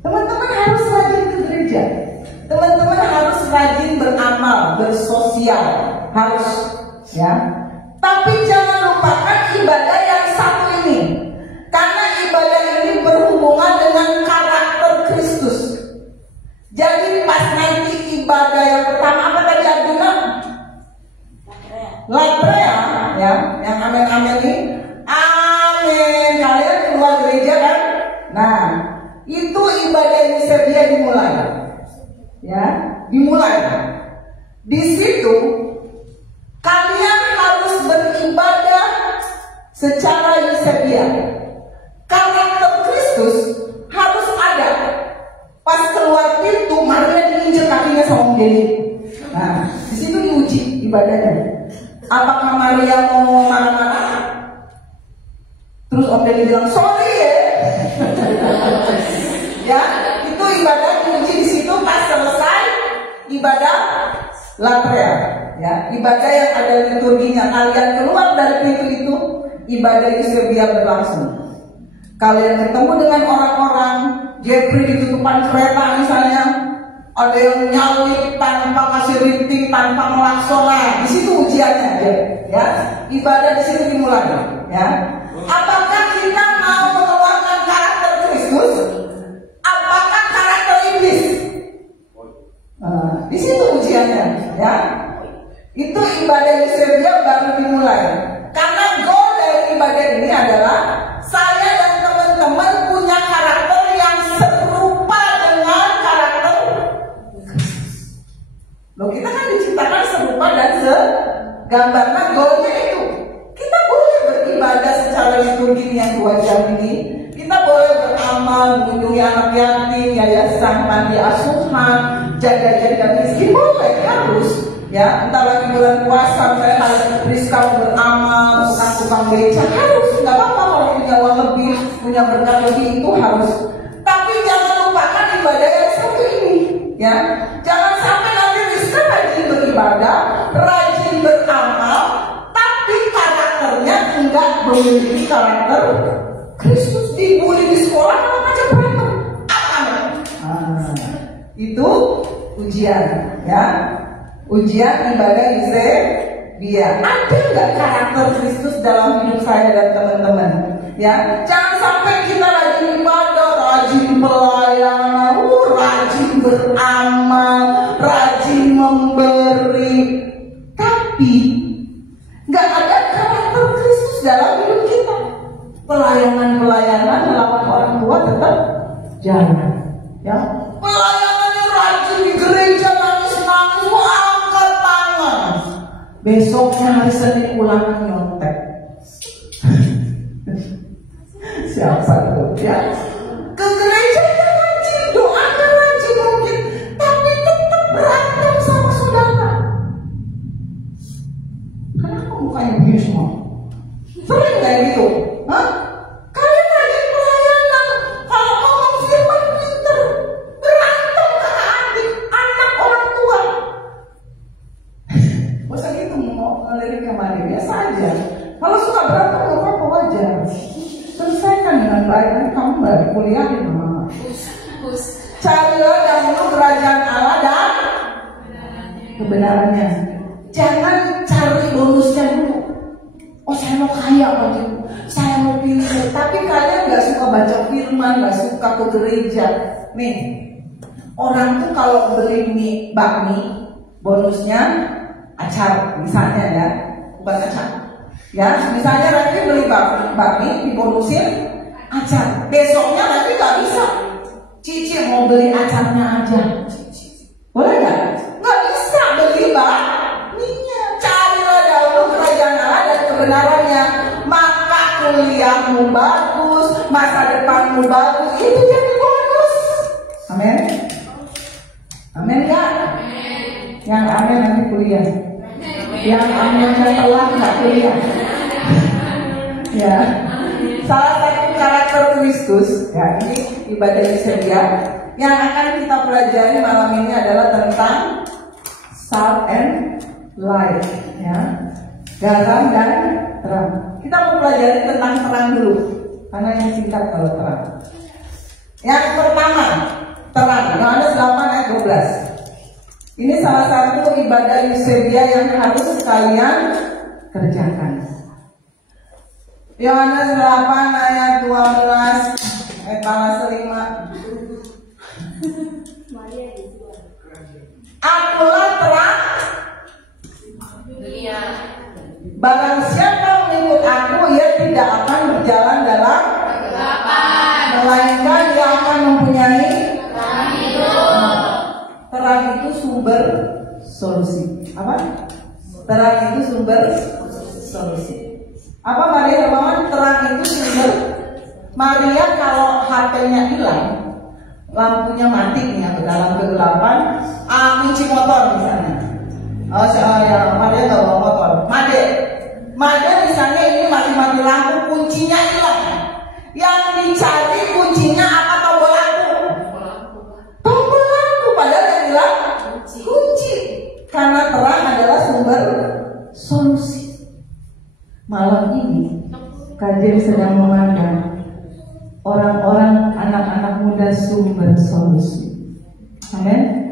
Teman-teman harus rajin ke gereja. Teman-teman harus rajin beramal, bersosial, harus, ya. Tapi jangan lupakan ibadah yang satu ini, karena ibadah ini berhubungan dengan karakter Kristus. Jadi pas nanti ibadah yang pertama apa tadi Arjuna? Latrea, ya, yang amin-amin ini, amin. Kalian keluar gereja kan? Nah, itu ibadah Eusebia dimulai, ya, dimulai. Di situ kalian harus beribadah secara Eusebia. Karakter Kristus harus ada. Pas keluar pintu, Maria diinjek kakinya sama Om Deni. Nah, di situ diuji ibadahnya. Apakah Maria mau marah-marah? Terus Om Deni bilang sorry ya. Ya, itu ibadah diuji di situ. Pas selesai ibadah Latrea, ya, ibadah yang ada liturginya. Kalian keluar dari pintu itu, ibadah Eusebia berlangsung. Kalian ketemu dengan orang-orang, Jeffrey di tutupan kereta misalnya, ada yang nyalip tanpa kasih rinting, tanpa melaksonan. Di situ ujiannya, ya. Ibadah di situ dimulai, ya. Apakah kita mau mengeluarkan karakter Kristus? Apakah karakter iblis? Di situ ujiannya, ya. Itu ibadah Eusebia baru dimulai. Karena goal dari ibadah ini adalah saya dan teman-teman punya karakter yang serupa dengan karakter Kristus. Loh, kita kan diciptakan serupa dan segambar. Nah, goalnya itu kita boleh beribadah secara liturgi yang 2 jam ini. Kita boleh beramal, mengunjungi anak yatim, yayasan panti asuhan, jaga-jaga miskin, boleh, harus. Ya, entah lagi bulan puasa, saya harus Rizka beramal, tukang beca, harus, nggak apa-apa kalau punya uang lebih, punya berkat lebih, itu harus. Tapi jangan lupakan ibadah yang satu ini, ya. Jangan sampai nanti Rizka rajin beribadah, rajin beramal, tapi karakternya enggak memiliki karakter Kristus. Dibully di sekolah, kalau macam berantem, itu ujian, ya. Ujian ibadah Eusebia. Ada nggak karakter Kristus dalam hidup saya dan teman-teman? Ya, jangan sampai kita rajin ibadah, rajin pelayanan, beramal, rajin memberi, tapi nggak ada karakter Kristus dalam hidup kita. Pelayanan melawan orang tua tetap jalan, ya. Pelayanannya rajin di gereja, nangis-nangis, angkat tangan. Besoknya hari Senin ulangan nyontek. Siapa tuh, ya? Ke gereja rajin, doanya rajin mungkin, tapi tetap berantem sama saudara. Kenapa mukanya biru semua? Sering kayak gitu? Hah? Kalian rajin pelayanan, kalau ngomong firman pinter, berantem karena anak orang tua. Masa gitu mau ngelirik kemana? Biasa aja. Kalau suka berantem nggak apa-apa, wajar. Selesaikan dengan baik, nanti kamu balik kuliahin sama. Carilah dahulu kerajaan Allah dan kebenarannya. Jangan cari bonusnya dulu. Oh, saya mau kaya waktu itu, saya mau pintar. Tapi kalian nggak suka baca firman, nggak suka ke gereja. Nih, orang tuh kalau beli bakmi, bonusnya acar, misalnya ya, bukan acar. Ya, misalnya nanti beli bakmi, dibonusin acar. Besoknya nanti nggak bisa. Cici mau beli acarnya aja. Boleh nggak? Nggak bisa beli bakminya. Carilah dahulu kerajaan Allah dan kebenarannya, maka kuliahmu bagus, masa depanmu bagus, itu jadi bonus. Amin. Amin nggak? Yang amin nanti kuliah. Yang aminnya telah nggak kuliah. Ya. Salah satu karakter Kristus, ya, ini ibadah Euseria yang akan kita pelajari malam ini adalah tentang salt and light, ya, garam dan terang. Kita mau pelajari tentang terang dulu, karena yang singkat kalau terang. Yang pertama, terang. Yohanes 8 ayat 12. Ini salah satu ibadah Euseria yang harus kalian kerjakan. Yohanes 8 ayat 12, ayat 5. Akulah terang dunia. Barang siapa mengikut aku, ia tidak akan berjalan dalam kegelapan, melainkan ia akan mempunyai terang hidup. Terang itu sumber solusi. Apa? Terang itu sumber solusi. Apa Maria Hermawan? Terang itu sumber. Maria kalau HP-nya hilang, lampunya mati nih ya, dalam kegelapan, kunci motor misalnya. Oh ya, Maria nggak bawa motor. Made misalnya ini mati lampu, kuncinya hilang. Yang dicari kuncinya apa? Tombol lampu. Tombol lampu, padahal yang hilang kunci. Karena terang adalah sumber solusi. Malam ini kajian sedang memandang orang-orang, anak-anak muda sumber solusi. Amin.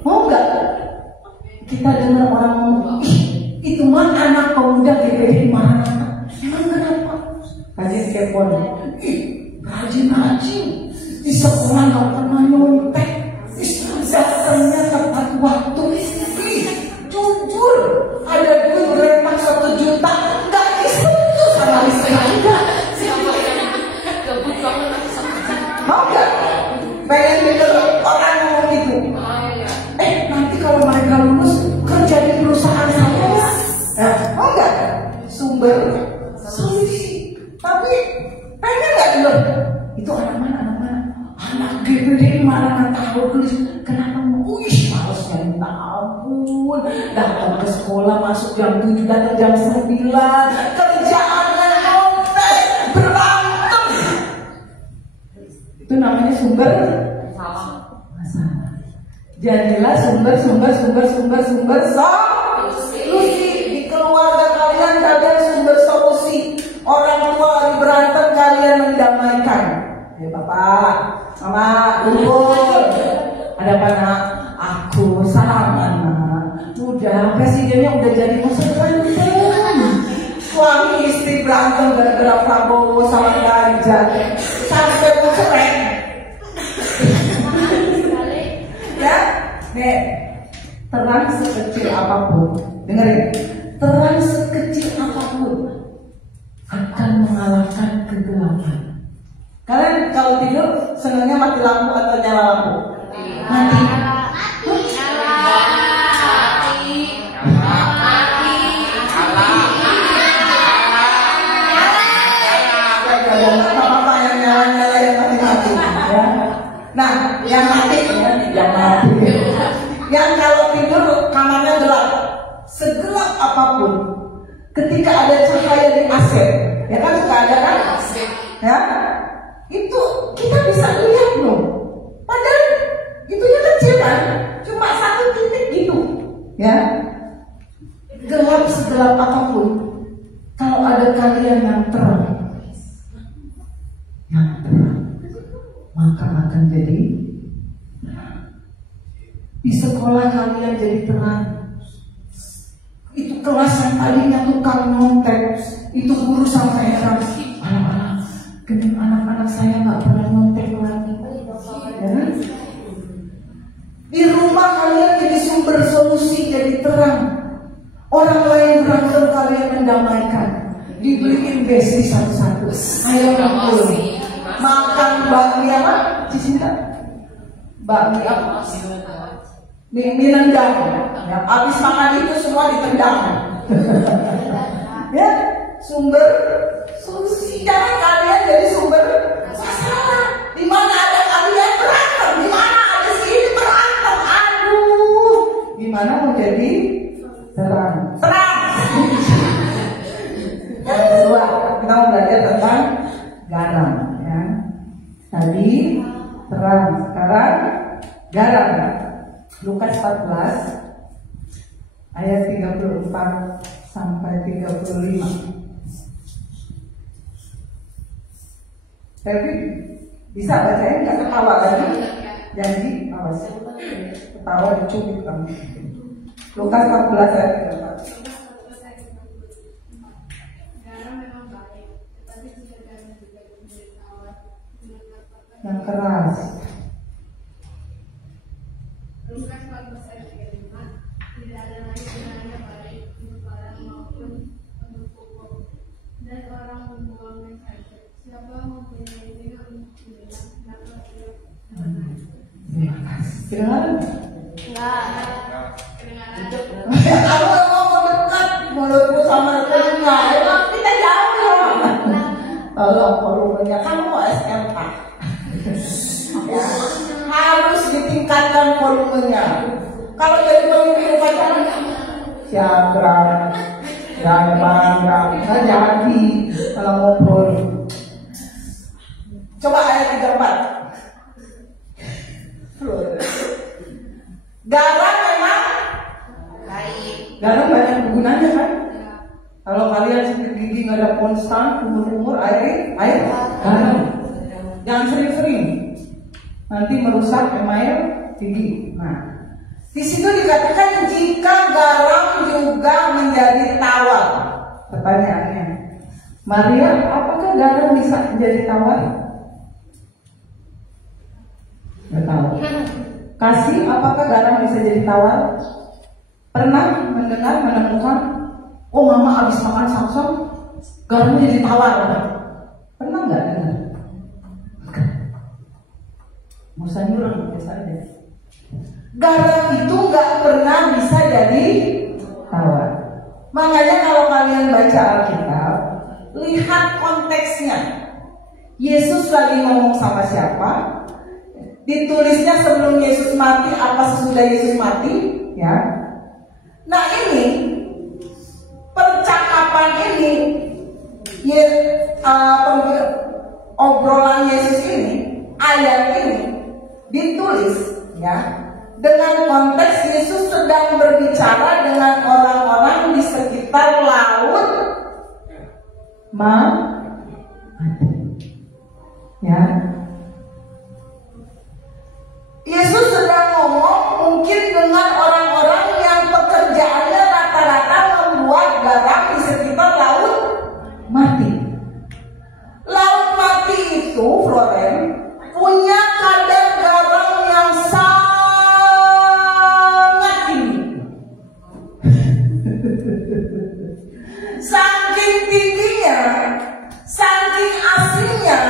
Mau nggak kita dengar orang ngomong, itu mah anak pemuda gede mana? Emang kenapa? Kajian kepon. Rajin-rajin di sekolah nggak pernah nyontek, datangnya tepat waktu. Jujur, ada duit berempat 1 juta. Mau gak? Pengen denger orang ngomong gitu. Nanti kalau mereka lulus kerja di perusahaan saya. Mau gak? Sumber solusi. Tapi pengen gak denger? Itu anak mana? Anak gede mana tahu. Kenapa? Malesnya minta ampun. Datang ke sekolah masuk jam 7, datang jam 9. Kerjaannya nyontek, berantem. Itu namanya sumber masalah. Jadilah sumber solusi. Di keluarga kalian sumber solusi. Orang tua berantem, kalian mendamaikan. Bapak, mama, kumpul. Ada apa nak? Aku salam anak. Udah, presidennya udah jadi masa depan. Suami istri berantem gara-gara Prabowo sama Ganjar. Sampai mau cerai. terang sekecil apapun, dengerin, terang sekecil apapun akan mengalahkan kegelapan. Kalian kalau tidur senangnya mati lampu atau nyala lampu? Mati. Nah, yang mati, yang kalau tidur kamarnya gelap, segelap apapun, ketika ada cahaya di AC, ya kan suka ada kan? Ya, itu kita bisa lihat loh. Padahal itunya kecil kan, cuma 1 titik gitu, ya. Gelap segelap apapun, kalau ada kalian yang terang, maka akan jadi di sekolah kalian jadi terang. Itu kelas yang tadinya tukang nyontek, itu guru sampai heran, anak-anak saya nggak pernah nyontek lagi. Ya? Di rumah kalian jadi sumber solusi, jadi terang. Orang lain berantem, kalian mendamaikan. Dibeliin besi satu-satu. Ayo ngumpul. Makan bakmi apa? Cicinta? Bakmi apa? Mie nendang. Ya, habis makan itu semua ditendang. Ya, sumber solusi. Jangan kalian jadi sumber masalah. Di mana ada kalian berantem, di mana ada sini berantem. Aduh, gimana mau jadi terang? Terang. Yang kedua, kita mau belajar tentang garam. Ya. Tadi terang, sekarang garam. Lukas 14 ayat 34 sampai 35. Tapi bisa bacain, nggak ketawa lagi? Janji, awas. Ketawa dicubit kamu. Lukas 14 ayat 34. Yang keras. Lukas 14 ayat 35, tidak ada lagi gunanya baik untuk barang maupun untuk pupuk, dan orang membuangnya saja. Siapa mempunyai untuk dibilang, maka ia Terima kasih. Kedengaran? kedengaran. Aku ngomong dekat, mulutku sama telinga. Emang kita jauh. Tolong volumenya, kamu SMK. Ya, harus ditingkatkan volumenya. Kalau jadi pemimpin upacara siaga, nggak jadi kalau ngobrol. Coba ayat 34. Garam memang baik. Garam banyak gunanya kan? Kalau kalian sakit gigi nggak ada konstan, umur air garam. Jangan sering-sering. Nanti merusak email gigi. Nah, di situ dikatakan jika garam juga menjadi tawar. Pertanyaannya, Maria, apakah garam bisa menjadi tawar? Nggak tahu. Kasih, apakah garam bisa jadi tawar? Pernah mendengar, menemukan, oh mama habis makan samsung, garamnya jadi tawar. Pernah nggak dengar? Musa nyuruh biasa aja. Garam itu nggak pernah bisa jadi tawar. Makanya kalau kalian baca Alkitab, lihat konteksnya. Yesus lagi ngomong sama siapa? Ditulisnya sebelum Yesus mati, apa sesudah Yesus mati? Ya. Nah ini percakapan ini, obrolan Yesus ini, ayat ini ditulis ya dengan konteks Yesus sedang berbicara dengan orang-orang di sekitar laut mati. Ya. Yesus sedang ngomong mungkin dengan orang-orang yang pekerjaannya rata-rata membuat garam di sekitar laut mati. Laut mati itu, Floren, punya kadar garam yang sangat tinggi. Saking tingginya, saking asinnya,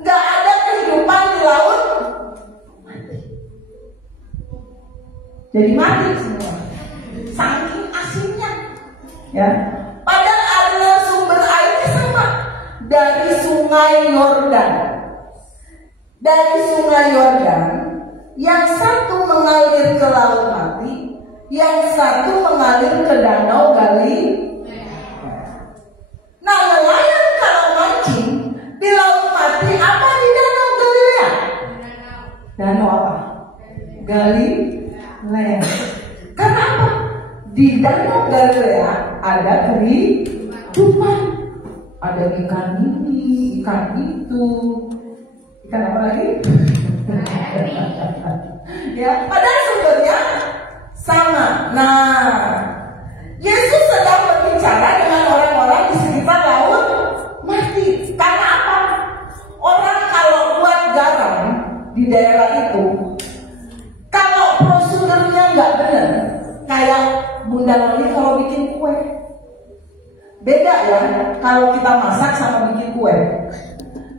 nggak ada kehidupan di laut, jadi mati semua. Saking asinnya, ya. Padahal aliran sumber airnya sama dari Sungai Yordan. Dari Sungai Yordan, yang satu mengalir ke Laut Mati, yang satu mengalir ke Danau Galilea. Nah, nelayan kalau mancing di Laut Mati apa di Danau Galilea? Danau apa? Galilea. Karena apa? Di Danau Galilea ada kehidupan. Ada ikan ini, ikan itu. Ikan apa lagi? Ya, padahal sumbernya sama. Nah, Yesus sedang berbicara dengan orang-orang di sekitar Laut Mati. Karena apa? Orang kalau buat garam di daerah itu, kalau prosedurnya nggak benar, kayak Bunda Loli kalau bikin kue, beda ya kalau kita masak sama bikin kue.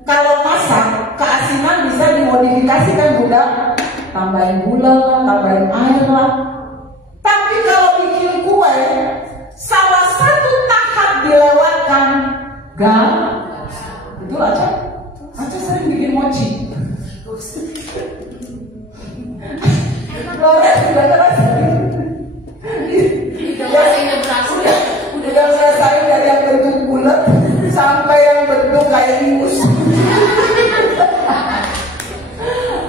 Kalau masak, keasinan bisa dimodifikasi kan Bunda, tambahin gula, tambahin air lah. Tapi kalau bikin kue, salah satu tahap dilewatkan, gas. Itu aja sering bikin mochi. Lores sudah ngerasain. Udah ngerasain dari yang bentuk bulat sampai yang bentuk kayak ingus.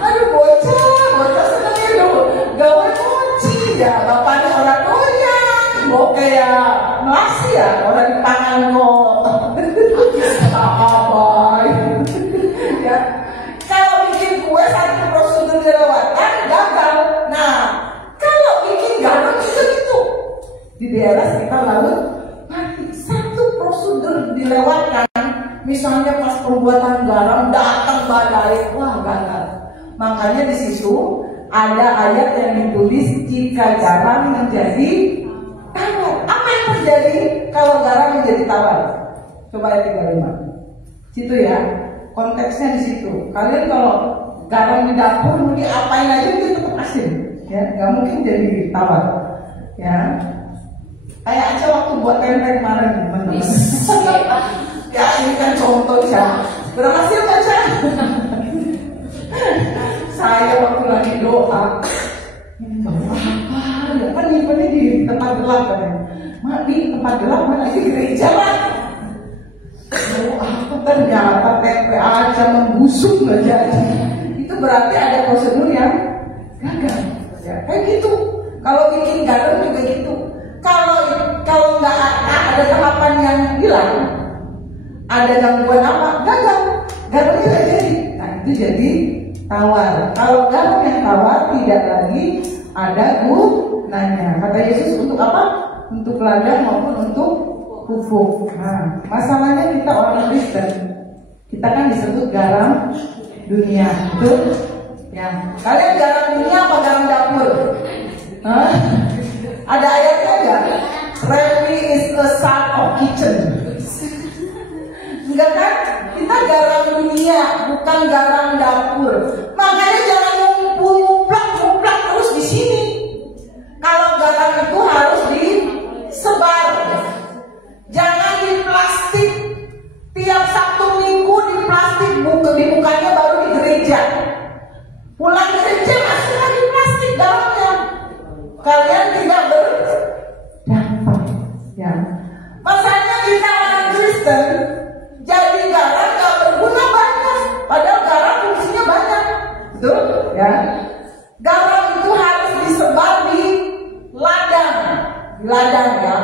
Aduh, bocah senengnya dulu gawe mochi ya, bapaknya orang doyan, mau kayak nasi ya, orang dipangan kok. Apa? Ya, kalau bikin kue satu prosedur dilewatkan gagal. Nah, kalau bikin garam juga gitu. Di daerah sekitar Laut Mati satu prosedur dilewatkan. Misalnya pas pembuatan garam datang badai, wah gagal. Makanya di situ ada ayat yang ditulis jika garam menjadi tawar. Apa yang terjadi kalau garam menjadi tawar? Coba ayat 35. Situ ya, konteksnya di situ. Kalian kalau garam di dapur mungkin apain aja itu tetap asin, ya, nggak mungkin jadi tawar, ya. Kayak aja waktu buat tempe kemarin, teman-teman. Ya ini kan contoh ya. Berhasil nggak Ca? Saya waktu lagi doa, bawa apa? Ya kan nyimpennya di tempat gelap kan? Mak di tempat gelap mana di gereja lah. Bawa apa? Ternyata tempe aja membusuk nggak jadi. Itu berarti ada prosedur yang gagal. Ya, kayak gitu. Kalau bikin garam juga gitu. Kalau nggak ada tahapan yang hilang, ada gangguan apa? Gagal. Garamnya nggak jadi. Nah itu jadi tawar. Kalau garam yang tawar tidak lagi ada gunanya. Kata Yesus untuk apa? Untuk ladang maupun untuk pupuk. Nah, masalahnya kita orang Kristen, kita kan disebut garam dunia, betul? Ya. Kalian garam dunia apa garam dapur? Hah? Ada ayatnya nggak? Remy is a son of kitchen. Enggak kan? Kita garam dunia, bukan garam dapur. Makanya jangan ngumpul-nguplak terus di sini. Kalau garam itu harus disebar. Jangan di plastik. Tiap Sabtu Minggu di plastik, dibukanya baru di gereja. Pulang gereja masih lagi plastik garamnya. Kalian tidak berdampak, ya. Masanya kita orang Kristen jadi garam gak berguna banyak, padahal garam fungsinya banyak, betul? Ya. Garam itu harus disebar di ladang, ya.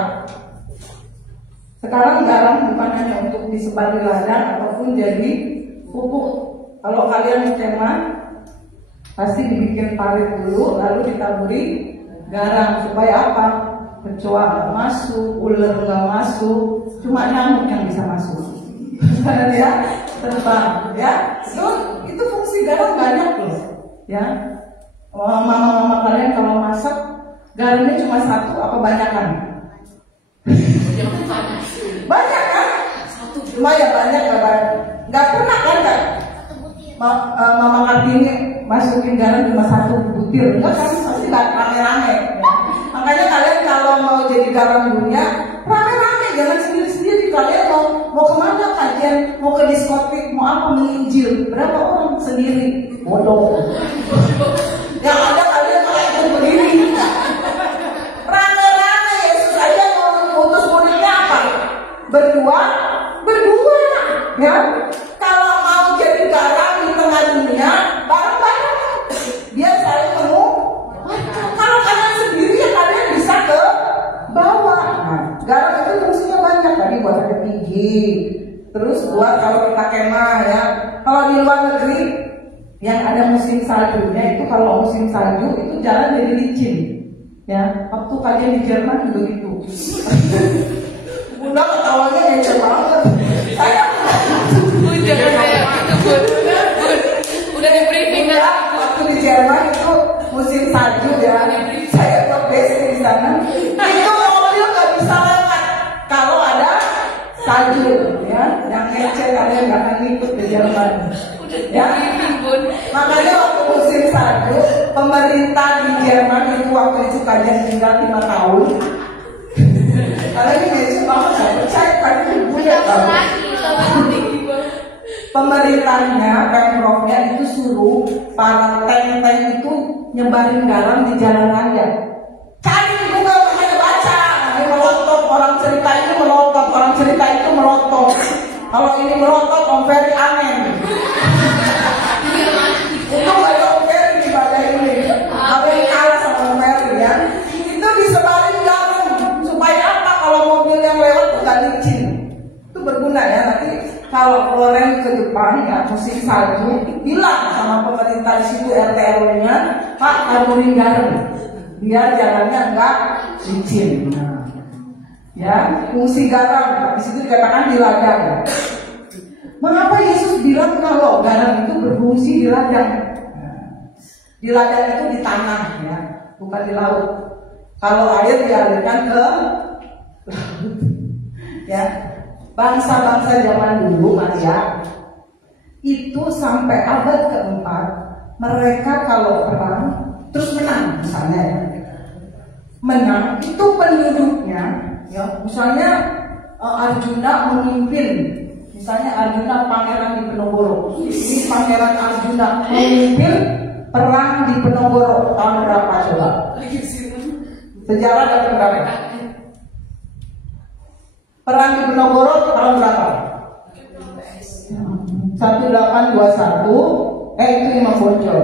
Sekarang garam bukan hanya untuk disebar di ladang ataupun jadi pupuk. Kalau kalian kemah, pasti dibikin parit dulu, lalu ditaburi garam supaya apa? Kecoa nggak masuk, ular nggak masuk, cuma nyamuk yang bisa masuk. Ya, terbang, ya. Itu fungsi garam banyak loh, ya. Mama-mama kalian kalau masak garamnya cuma satu apa banyakan? Banyak kan? Lumayan banyak kan? Nggak pernah kan Kak? Mama Kartini masukin garam cuma 1 butir, enggak kan? Pasti rame-rame. Makanya kalian kalau mau jadi garam dunia, rame-rame, jangan sendiri-sendiri. Kalian mau kemana kajian? Mau ke diskotik? Mau apa? Menginjil? Berapa orang sendiri? Bodoh. Yang ada kalian malah ikut berdiri. Rame-rame, Yesus aja mau utus muridnya apa? Berdua, ya. Kalau mau jadi garam di tengah dunia, bareng-bareng, biar saling temu. Kalau kalian sendiri ya kalian bisa ke bawah. Nah, garam itu fungsinya banyak, tadi buat ada gigi, terus buat kalau kita kemah ya. Kalau di luar negeri yang ada musim saljunya itu, kalau musim salju itu jalan jadi licin, ya. Waktu kalian di Jerman juga gitu. Udah ketawanya ngecek banget. Saya jangan kayak gitu Bun. Udah di briefing ya, waktu di Jerman itu musim salju ya. Saya base di sana. Itu mobil nggak bisa lewat kalau ada salju ya. Yang ngecek kalian nggak akan ikut ke Jerman. Ya. Makanya waktu musim salju, pemerintah di Jerman itu waktu itu kajian tinggal 5 tahun. Kalau ini ngecek banget nggak percaya kan punya tahu. Pemerintahnya, Pemprovnya itu suruh para tank-tank itu nyebarin garam di jalan raya. Cari di Google, hanya baca. Ini melotot, orang cerita ini melotot, orang cerita itu melotot. Kalau ini melotot, Om Ferry amin. Itu nggak ada Om Ferry di badan ini. Apa yang kalah sama Om Ferry ya? Itu disebarin garam supaya apa? Kalau mobil yang lewat nggak licin. Itu berguna ya nanti. Kalau Loren ke Jepang ya musim salju, bilang sama pemerintah di situ RT RW-nya, Pak taburin garam, biar jalannya enggak licin. Nah, ya fungsi garam di situ dikatakan di ladang. Mengapa Yesus bilang kalau garam itu berfungsi di ladang? Di ladang itu di tanah ya, bukan di laut. Kalau air dialirkan ke laut, ya. Bangsa-bangsa zaman dulu Maria itu sampai abad keempat mereka kalau perang terus menang misalnya ya. Menang itu penduduknya ya, misalnya Arjuna memimpin, misalnya Arjuna pangeran di Penogoro, ini pangeran Arjuna memimpin perang di Penogoro tahun berapa coba? Sejarah dari berapa? Perang di Penogoro tahun berapa? 1821. Itu Imam Bonjol.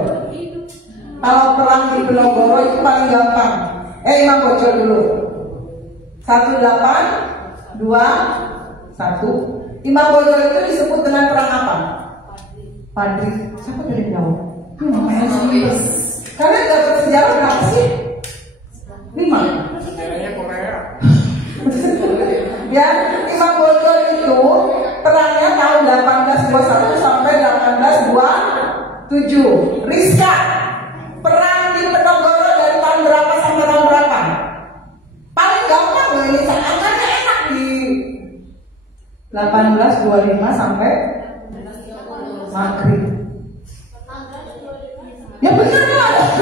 Kalau perang di Penogoro itu paling gampang. Imam Bonjol dulu. 1821. Imam Bonjol itu disebut dengan perang apa? Padri. Siapa dari jauh? Kalian nggak bersejarah berapa sih? 5. Sejarahnya Korea. Ya, Imam Bonjol itu perangnya tahun 1821 sampai 1827. Rizka, perang di Penogoro dari tahun berapa sampai tahun berapa? Paling gampang loh ini, angkanya enak di 1825 sampai Maghrib. Ya benar lah.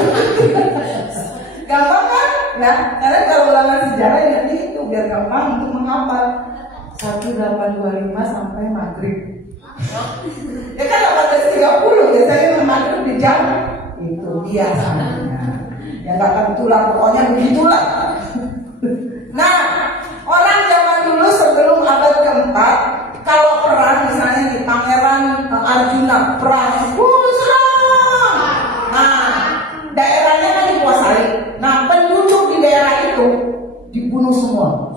Gampang kan? Nah, karena kalau ulangan sejarah ya itu biar gampang untuk menghafal. 1825 sampai Maghrib. Ya kan 1830 biasanya Maghrib di jam itu biasanya. Ya nggak akan tulang, pokoknya begitulah. Nah, orang zaman dulu sebelum abad keempat, kalau perang misalnya di Pangeran Arjuna perang, serang. Nah, daerahnya kan dikuasai. Nah, penduduk di daerah itu dibunuh semua.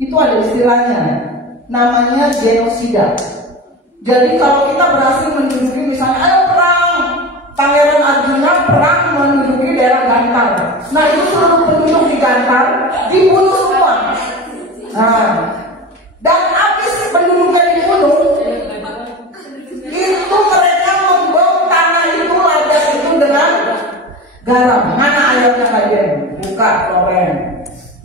Itu ada istilahnya, namanya genosida. Jadi kalau kita berhasil menduduki misalnya, ayo perang, Pangeran Arjuna perang menduduki daerah Gantar. Nah, itu seluruh penduduk di Gantar dibunuh semua. Nah, dan habis penduduknya dibunuh, itu mereka membom tanah itu, ladang itu dengan garam. Mana ayatnya kalian? Buka Loren.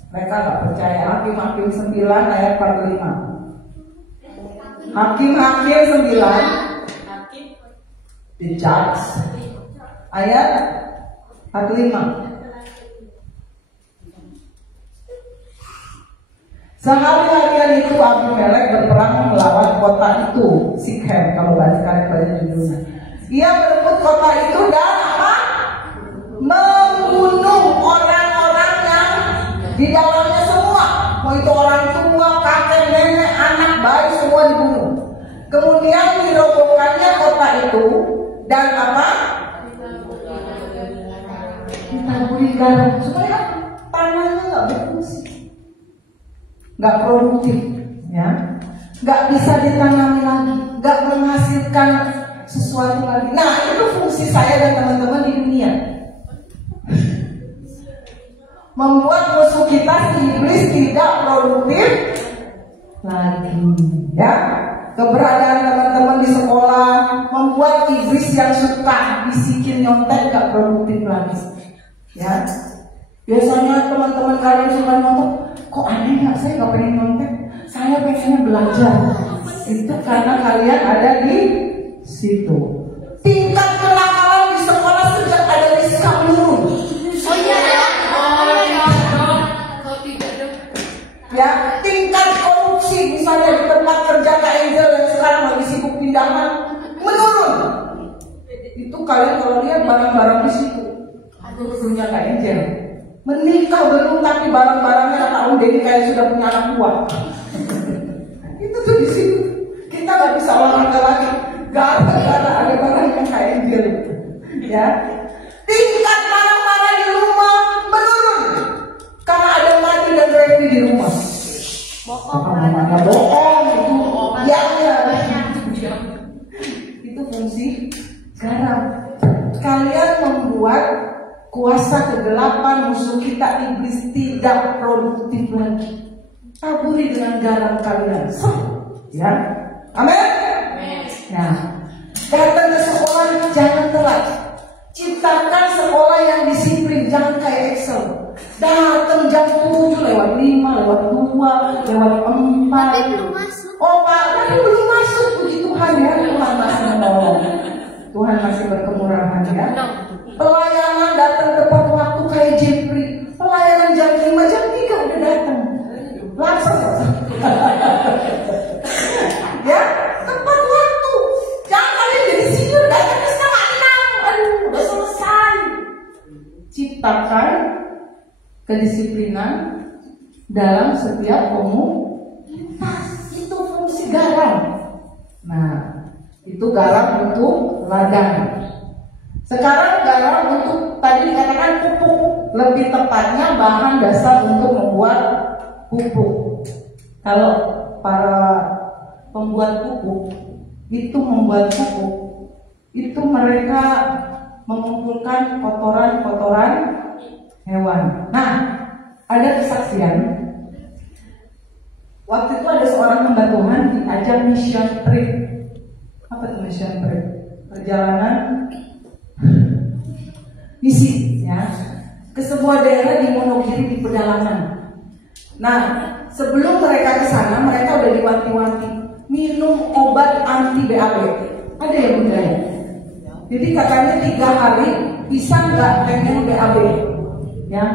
Mereka nggak percaya. Hakim-hakim 9 ayat 45. Hakim-hakim 9, the judge, ayat 45. Sehari-harian itu Abimelek berperang melawan kota itu, Sikhem, kalau kalian baca judulnya. Ia merebut kota itu dan apa? Membunuh orang-orang yang di dalamnya semua. Mau itu orang tua, kakek, nenek, anak, bayi, semua dibunuh. Kemudian dirobohkannya kota itu dan apa? Ditaburi garam supaya tanahnya nggak berfungsi, nggak produktif, ya, nggak bisa ditanami lagi, nggak menghasilkan sesuatu lagi. Nah, itu fungsi saya dan teman-teman di dunia. Membuat musuh kita iblis tidak produktif lagi, ya. Keberadaan teman-teman di sekolah membuat iblis yang suka bisikin nyontek gak produktif lagi, ya. Biasanya teman-teman kalian suka nyontek, kok aneh ya, saya gak pengen nyontek, saya pengennya belajar. Itu karena kalian ada di situ. Tingkat kenakalan di sekolah sejak ada Rizka menurun. Ya, tingkat korupsi misalnya di tempat kerja Kak Angel yang sekarang lagi sibuk pindahan menurun. Itu kalian kalau lihat barang-barang di situ, punya Kak Angel. Menikah belum tapi barang-barangnya tahun Denny kayak sudah punya anak buah. Itu tuh di situ. Kita nggak bisa olahraga lagi. Gara-gara ada barangnya Kak Angel. Ya, tingkat marah-marah di rumah menurun karena ada Mati dan Revi di rumah. Bohong itu ya, itu fungsi garam. Kalian membuat kuasa kegelapan musuh kita iblis tidak produktif lagi. Taburi dengan garam kalian, ya, amin. Nah, datang ke sekolah jangan telat. Ciptakan sekolah yang disiplin, jangan kayak Excel. Datang jam 7 lewat 5, lewat 2, lewat 4. Tapi belum masuk. Oh Pak, tapi belum masuk. Puji Tuhan ya, Tuhan masih menolong. Tuhan masih berkemurahan ya. Pelayanan datang tepat waktu kayak Jeffrey. Pelayanan jam 5, jam 3 udah datang. Langsung. Ya, tepat waktu. Jangan kalian jadi siur datang ke 5:30. Aduh, udah selesai. Ciptakan kedisiplinan dalam setiap komunitas. Itu fungsi garam. Nah, itu garam untuk ladang. Sekarang garam untuk tadi dikatakan pupuk, lebih tepatnya bahan dasar untuk membuat pupuk. Kalau para pembuat pupuk itu membuat pupuk, itu mereka mengumpulkan kotoran-kotoran hewan. Nah, ada kesaksian. Waktu itu ada seorang hamba Tuhan diajak mission trip. Apa itu mission trip? Perjalanan misi, ya, ke sebuah daerah di Monogiri di pedalaman. Nah, sebelum mereka ke sana, mereka udah diwanti-wanti minum obat anti BAB. Ada yang budaya. Jadi katanya 3 hari bisa nggak pengen BAB, ya.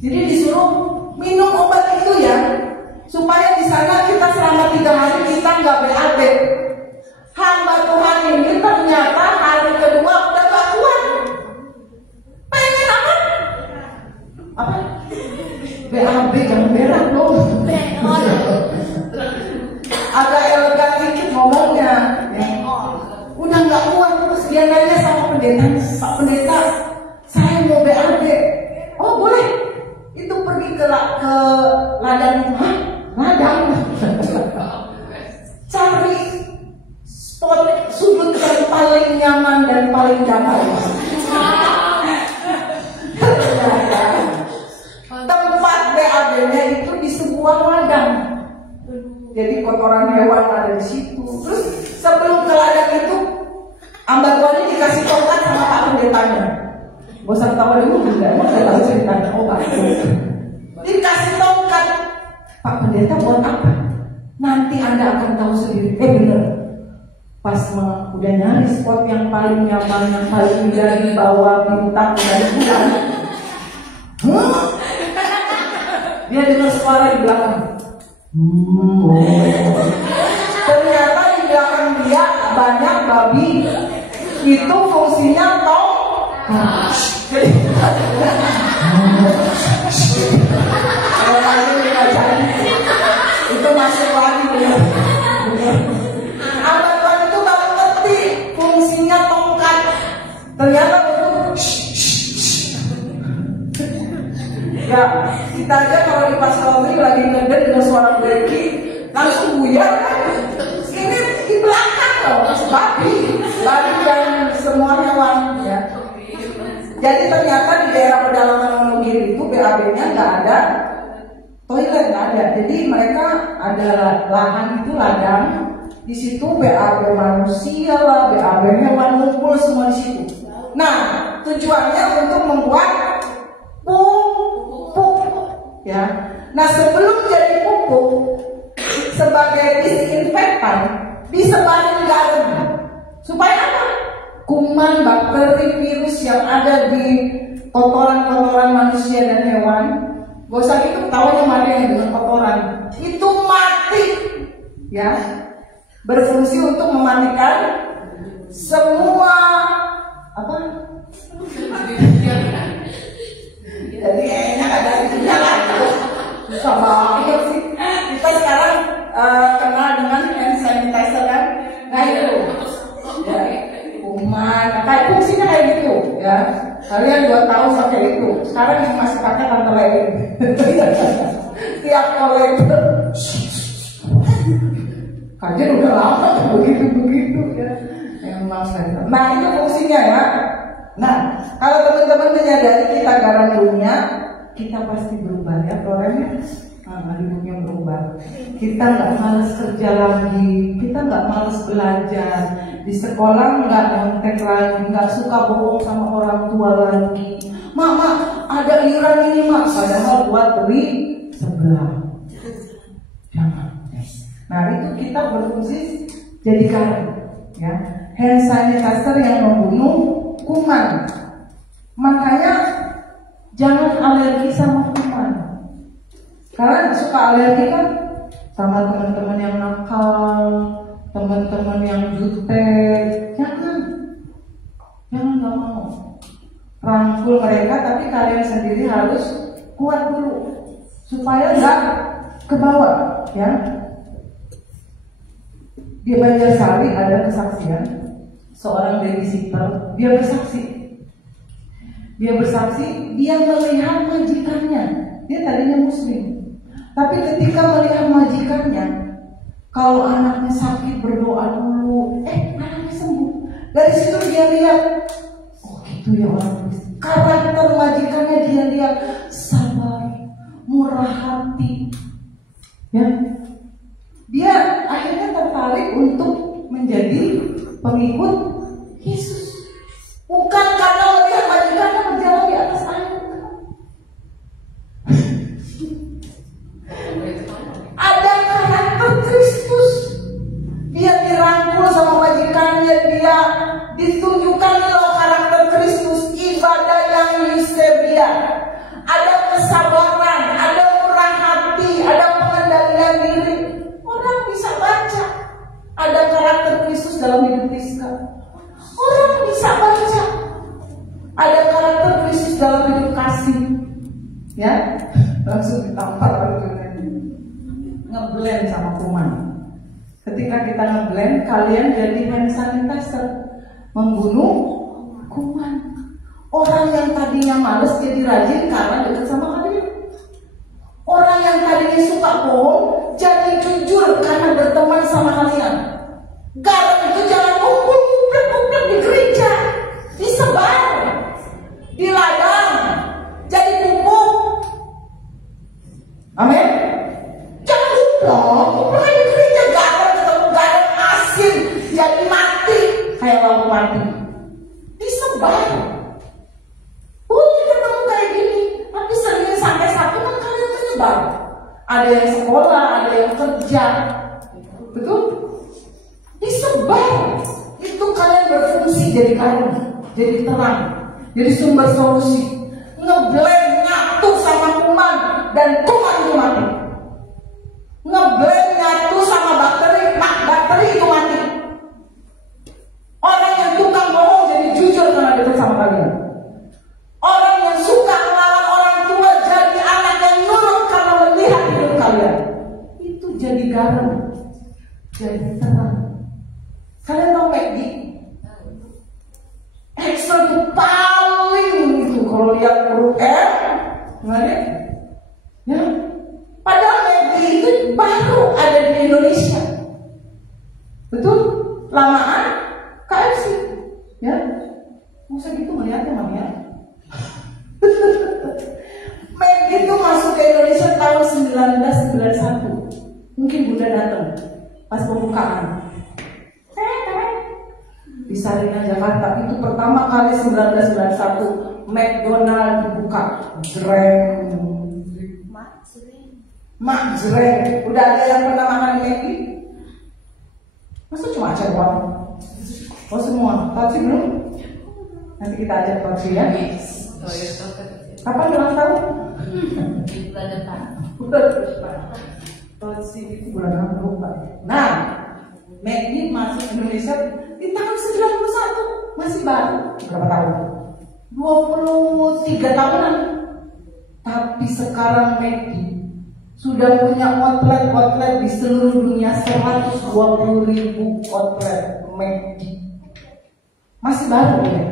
Jadi disuruh minum obat itu ya, supaya di sana kita selama 3 hari kita nggak BAB. Hamba Tuhan ini ternyata hari kedua udah gak kuat. Pengen apa? Apa? BAB yang berat dong. Agak elegan dikit ngomongnya. Ya. Udah gak kuat terus dia nanya sama pendeta, Pak Pendeta, saya mau BAB. Oh boleh. Itu pergi ke ladang. Hah? Ladang? Cari spot sudut yang paling nyaman dan paling damai. Tempat BAB-nya itu di sebuah ladang. Jadi kotoran hewan ada di situ. Terus sebelum ke ladang itu, hamba Tuhan ini dikasih tongkat sama Pak Pendetanya. Gak usah ketawa dulu juga, emang gak tahu ceritanya. Oh bagus. Dikasih tongkat. Pak Pendeta buat apa? Nanti Anda akan tahu sendiri. Bener. Pas udah nyari spot yang paling nyaman, yang paling indah di bawah bintang dari bulan, dia dengar suara di belakang. Ternyata di belakang dia banyak babi. Itu fungsinya jadi kalau lagi dikacau itu masuk lagi bener. Abang Tuhan itu baru ngerti fungsinya tongkat. Ternyata untuk ya kita aja kalau di Pastori lagi ngeden dengan suara breki langsung buyar kan. Ini di belakang loh, babi dan semua hewan ya. Jadi ternyata di daerah pedalaman Wonogiri itu BAB-nya nggak ada toilet, nggak ada. Jadi mereka ada lahan itu ladang. Di situ BAB manusia lah, BAB hewan ngumpul semua di situ. Nah, tujuannya untuk membuat pupuk, ya. Nah, sebelum jadi pupuk, sebagai disinfektan, disebarin garam. Supaya apa? Kuman, bakteri, virus yang ada di kotoran-kotoran manusia dan hewan, gak usah gitu, tahunya mati yang dengan kotoran, itu mati, ya. Berfungsi untuk mematikan semua apa? Jadi enak ada itunya lah. Susah banget sih. Kita sekarang kenal dengan hand sanitizer kan? Nah itu, ya, kuman. Kayak fungsinya kayak gitu, ya. Kalian 2 tahun pakai itu. Sekarang yang masih pakai tante lain. Tiap kolektor. Kajian udah lama begitu ya. Emang saya. Nah itu fungsinya ya. Nah kalau teman-teman menyadari kita garam dunia, kita pasti berubah ya orangnya. Dunia berubah. Kita nggak malas kerja lagi, kita nggak malas belajar. Di sekolah nggak nyontek lagi, nggak suka bohong sama orang tua lagi. Mak, ada iuran ini mak, padahal buat beli sebelah. Jangan. Nah itu kita berfungsi jadi garam, ya. Hand sanitizer yang membunuh kuman. Makanya jangan alergi sama kuman. Kalian suka alergi kan sama teman-teman yang nakal, teman-teman yang jutek. Jangan nggak mau rangkul mereka, tapi kalian sendiri harus kuat dulu supaya nggak ke bawah, ya. Di Banjarsari ada kesaksian seorang babysitter, dia bersaksi dia melihat majikannya. Dia tadinya muslim, tapi ketika melihat majikannya, kalau anaknya sakit berdoa dulu, anaknya sembuh. Dari situ dia lihat, oh gitu ya orang Kristen. Karakter majikannya dia lihat sabar, murah hati, ya. Dia akhirnya tertarik untuk menjadi pengikut Yesus. Bukan karena melihat majikannya berjalan di atas air. Ada karakter Kristus. Dia dirangkul sama majikannya, dia ditunjukkan loh karakter Kristus, ibadah yang Eusebia. Ada kesabaran, ada murah hati, ada pengendalian diri. Orang bisa baca ada karakter Kristus dalam hidup Rizka. Orang bisa baca ada karakter Kristus dalam hidup Kasih, ya. Langsung ditampar ngeblend sama kuman. Ketika kita ngeblend, kalian jadi hand sanitizer, membunuh kuman. Orang yang tadinya males jadi rajin karena dekat sama kalian. Orang yang tadinya suka bohong jadi jujur karena berteman sama kalian. Garam itu jangan kumpul di gereja, disebar di ladang, jadi pupuk. Amin. Jangan kumpul di gereja, garam ketemu garam asin jadi mati kayak lauk mati. Disebar. Ketemu kayak gini, tapi sering sampai satu kan kalian menyebar. ada yang sekolah, ada yang kerja, betul? Disebar. Itu kalian berfungsi jadi garam, jadi terang, jadi sumber solusi. Ngeblend, nyatu sama kuman, dan kuman itu mati. Ngeblend, nyatu sama bakteri, bakteri itu mati. Orang yang tukang bohong jadi jujur karena dekat sama kalian. Orang yang suka melawan orang tua jadi anak yang nurut karena melihat hidup kalian. Itu jadi garam, jadi terang. Kalian tahu McD? Excel itu paling itu kalau lihat huruf R, gimana? Ya, padahal McD itu baru ada di Indonesia, betul? Lamaan KFC, ya? Masa gitu melihatnya Mami ya? McD itu masuk ke Indonesia tahun 1991. Mungkin Bunda datang pas pembukaan di Sarinah Jakarta. Itu pertama kali 1991 McDonald dibuka. Jreng. Mak jreng. Udah ada yang pernah makan di McD? Masa cuma Aceh doang? Oh semua? Tapi belum? Nanti kita ajak Paci ya. Kapan ulang tahun? Bulan depan. Bulan depan. Paci itu bulan apa lupa. Nah, McD masuk Indonesia di tahun 91, masih baru. Berapa tahun? 23 tahunan. Tapi sekarang McD sudah punya outlet di seluruh dunia, 120.000 outlet McD. Masih baru ya.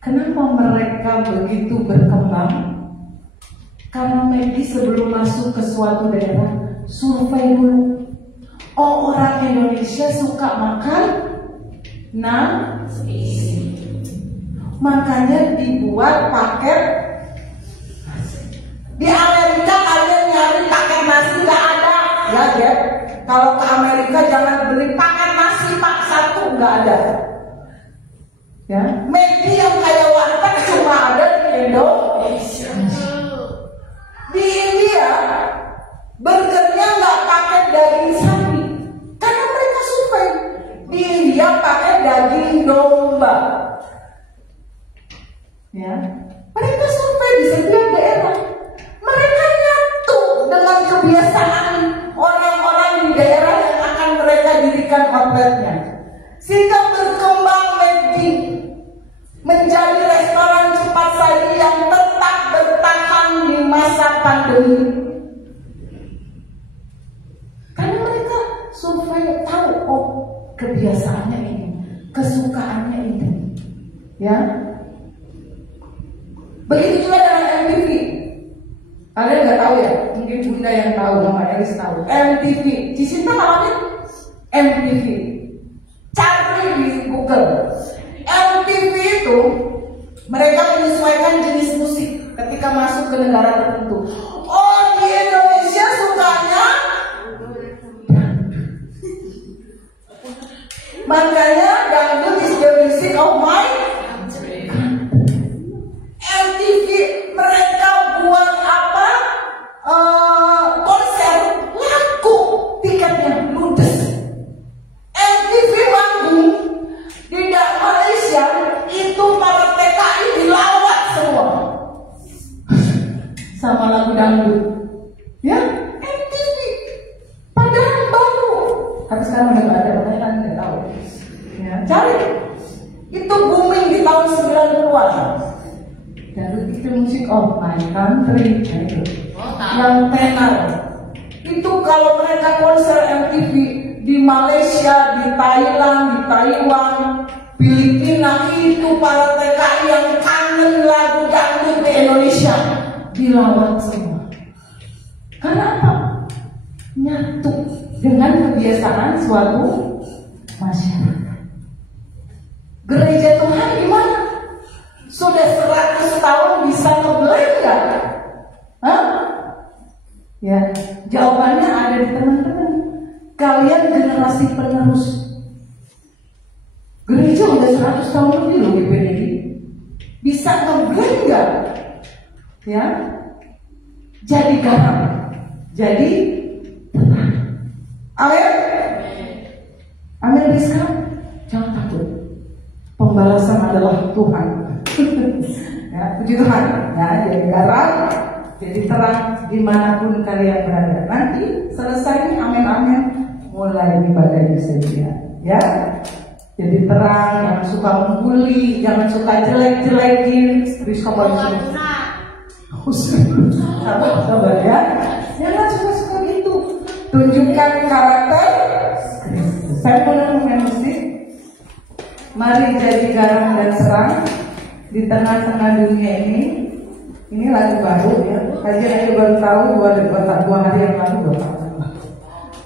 Kenapa mereka begitu berkembang? Karena McD sebelum masuk ke suatu daerah survei dulu. Oh, orang Indonesia suka makan nasi. Makanya dibuat paket nasi. Di Amerika ada nyari paket nasi, nggak ada. Ya, Jeff. Kalau ke Amerika jangan beli paket nasi pak satu, nggak ada. Ya, McD yang kayak warteg cuma ada di Indonesia. Di India burgernya nggak pakai daging sapi, karena mereka survei. Di India pakai daging domba. Ya, mereka survei di setiap daerah. Mereka nyatu dengan kebiasaan orang-orang di daerah yang akan mereka dirikan outletnya, sehingga berkembang McD menjadi restoran cepat saji yang tetap bertahan di masa pandemi. Karena mereka survei tahu, oh kebiasaannya ini, kesukaannya ini, ya. Begitu juga dengan MTV. Kalian nggak tahu ya? Mungkin Bunda yang tahu, Mama Elis tahu. MTV, Cicinta ngalamin MTV. Cari di Google. MTV itu mereka menyesuaikan jenis musik ketika masuk ke negara tertentu. Oh, di Indonesia sukanya, makanya dangdut is the music of my country. MTV mereka buat apa? Konser laku, tiketnya ludes. MTV manggung di Malaysia itu para TKI dilawat semua sama lagu dangdut. Ya, MTV padahal baru, tapi sekarang udah nggak ada, makanya kan nggak tahu. Ya, cari. Itu booming di tahun 90-an. Dangdut itu musik of my country, gitu. Yang tenar. Itu kalau mereka konser MTV di Malaysia, di Thailand, di Taiwan, Filipina, itu para TKI yang kangen lagu dangdut di Indonesia dilawat semua. Karena apa? Nyatu dengan kebiasaan suatu masyarakat. Gereja Tuhan gimana? Sudah 100 tahun bisa ngeblend gak? Hah? Ya, jawabannya ada di teman-teman. Kalian generasi penerus. Gereja udah 100 tahun lebih loh di PDI. Bisa ngeblend gak? Ya, jadi garam, jadi terang. Amin. Amin. Rizka, jangan takut. Pembalasan adalah Tuhan. Ya, puji Tuhan. Ya, jadi garam, jadi terang dimanapun kalian berada. Nanti selesai, amin, mulai ibadah Yusebian. Ya, jadi terang, jangan suka membuli, jangan suka jelek-jelekin. Rizka baru sabar ya. Jangan suka-suka gitu. Tunjukkan karakter Kristus. Saya punya musik. Mari jadi garam dan terang di tengah-tengah dunia ini. Ini lagu baru ya. Kajian yang baru tahu dua hari yang lalu.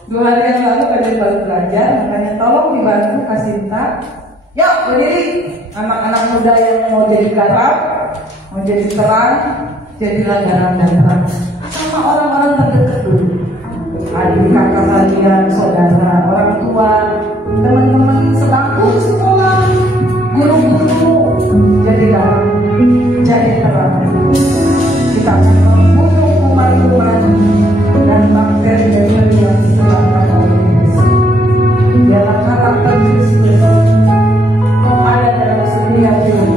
2 hari yang lalu kajian baru belajar. Makanya tolong dibantu Kasinta. Yuk berdiri. Anak-anak muda yang mau jadi garam, mau jadi terang, jadilah garam dan terang. Sama orang-orang terdekat dulu. Adik kakak kalian, saudara, orang tua, teman-teman sebangku sekolah, guru-guru, jadi garam, jadi terang. Kita akan membunuh kuman-kuman dan bakteri yang disebabkan oleh Yesus. Dalam karakter Kristus ada dalam setiap hidup.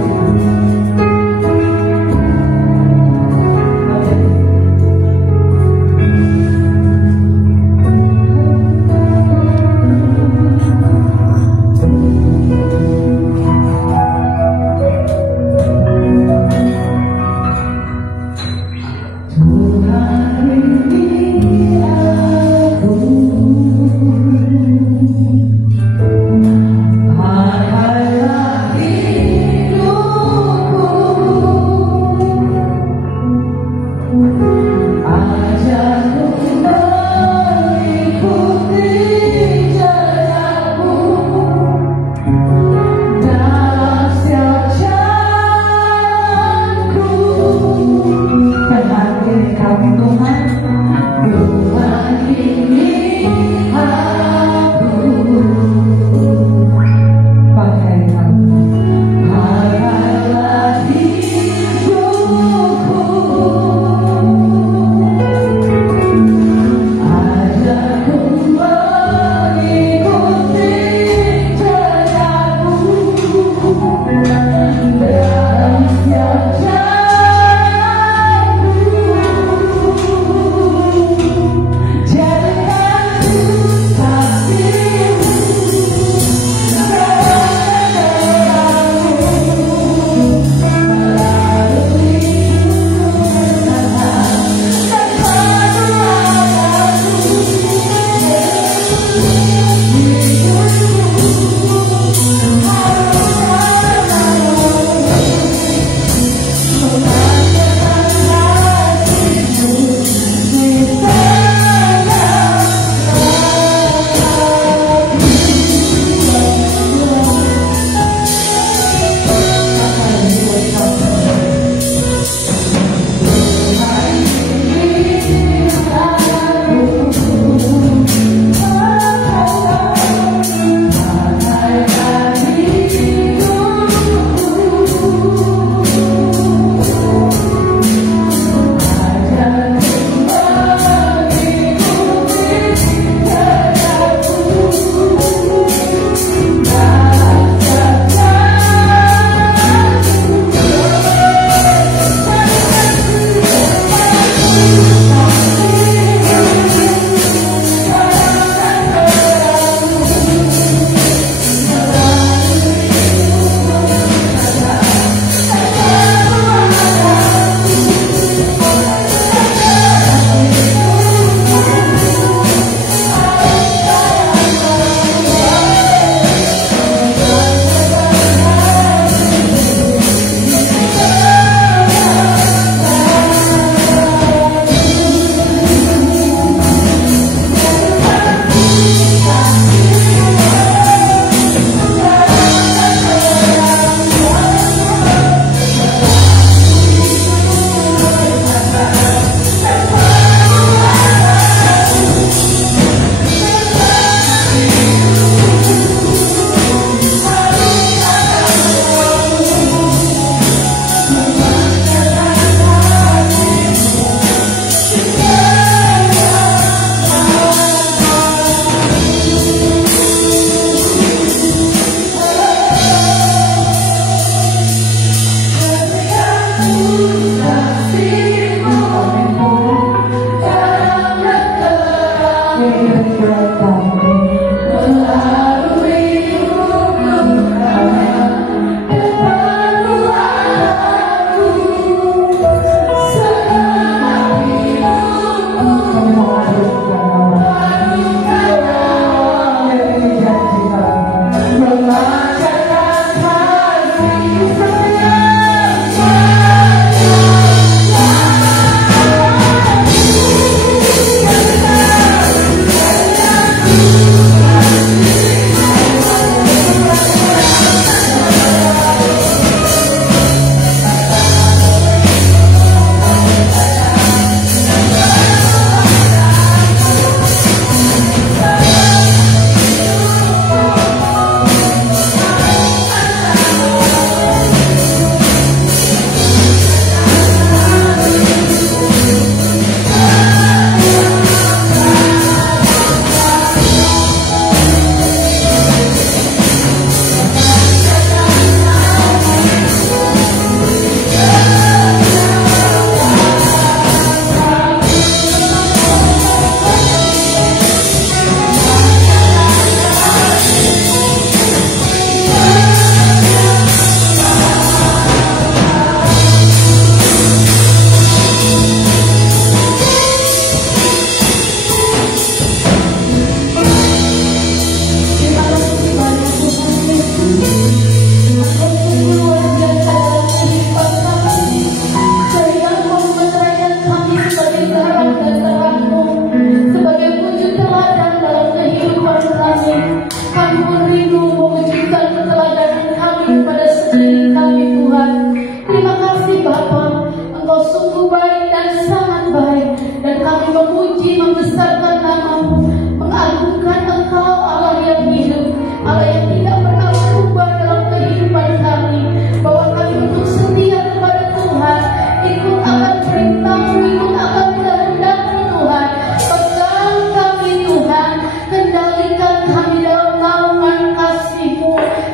baik dan sangat baik. Dan kami memuji, membesarkan nama-Mu, mengagungkan Engkau, Allah yang hidup, Allah yang tidak pernah berubah dalam kehidupan kami, bahwa kami untuk setia kepada Tuhan, ikut akan perintah-Mu, ikut akan kehendak-Mu Tuhan. Pegang kami Tuhan, kendalikan kami dalam naungan kasih-Mu,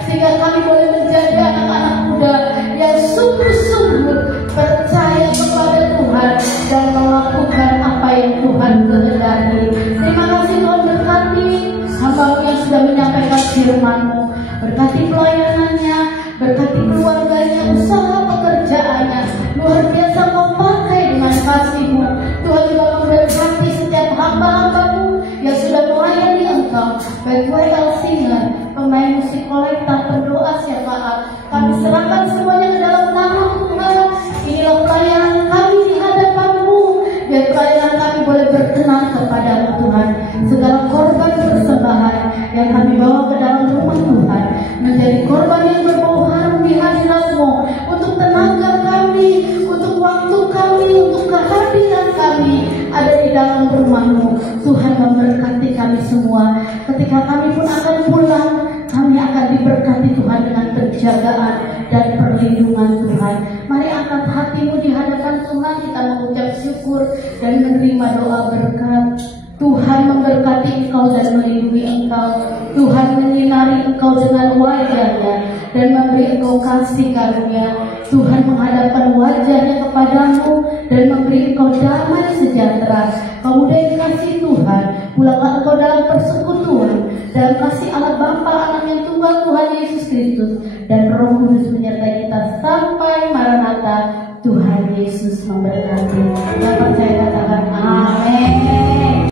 sehingga kami boleh menjadi anak-anak muda yang sungguh-sungguh percaya kepada Tuhan dan melakukan apa yang Tuhan kehendaki. Terima kasih Tuhan, berkati hamba-Mu yang sudah menyampaikan firman-Mu, berkati pelayanannya, berkati keluarganya, usaha pekerjaannya. Luar biasa Kau pakai dengan kasih-Mu. Tuhan juga memberkati setiap hamba-hamba-Mu yang sudah melayani Engkau, baik WL Singer, pemain musik kolektif, pendoa, syafaat. Kami serahkan semuanya ke dalam nama-Mu Tuhan. Inilah pelayanan kami di hadapan-Mu, biar pelayanan kami boleh berkenan kepada-Mu Tuhan. Segala korban persembahan yang kami bawa ke dalam rumah Tuhan menjadi korban yang berbau harum di hadirat-Mu, untuk tenaga kami, untuk waktu kami, untuk kehadiran kami ada di dalam rumah-Mu. Tuhan memberkati kami semua. Ketika kami pun akan pulang, kami akan diberkati Tuhan dengan penjagaan dan perlindungan Tuhan. Mari angkat hatimu di hadapan Tuhan, kita mengucap syukur dan menerima doa berkat. Tuhan memberkati engkau dan melindungi engkau. Tuhan menyinari engkau dengan wajah-Nya dan memberi engkau kasih karunia. Tuhan menghadapkan wajah-Nya kepadamu dan memberi engkau damai sejahtera. Pemuda yang kasih Tuhan, pulanglah engkau dalam persekutuan dalam kasih Allah Bapa, Anak yang tunggal, Tuhan Yesus Kristus, dan Roh Kudus menyertai kita sampai Maranatha. Tuhan Yesus memberkati. Dapat saya katakan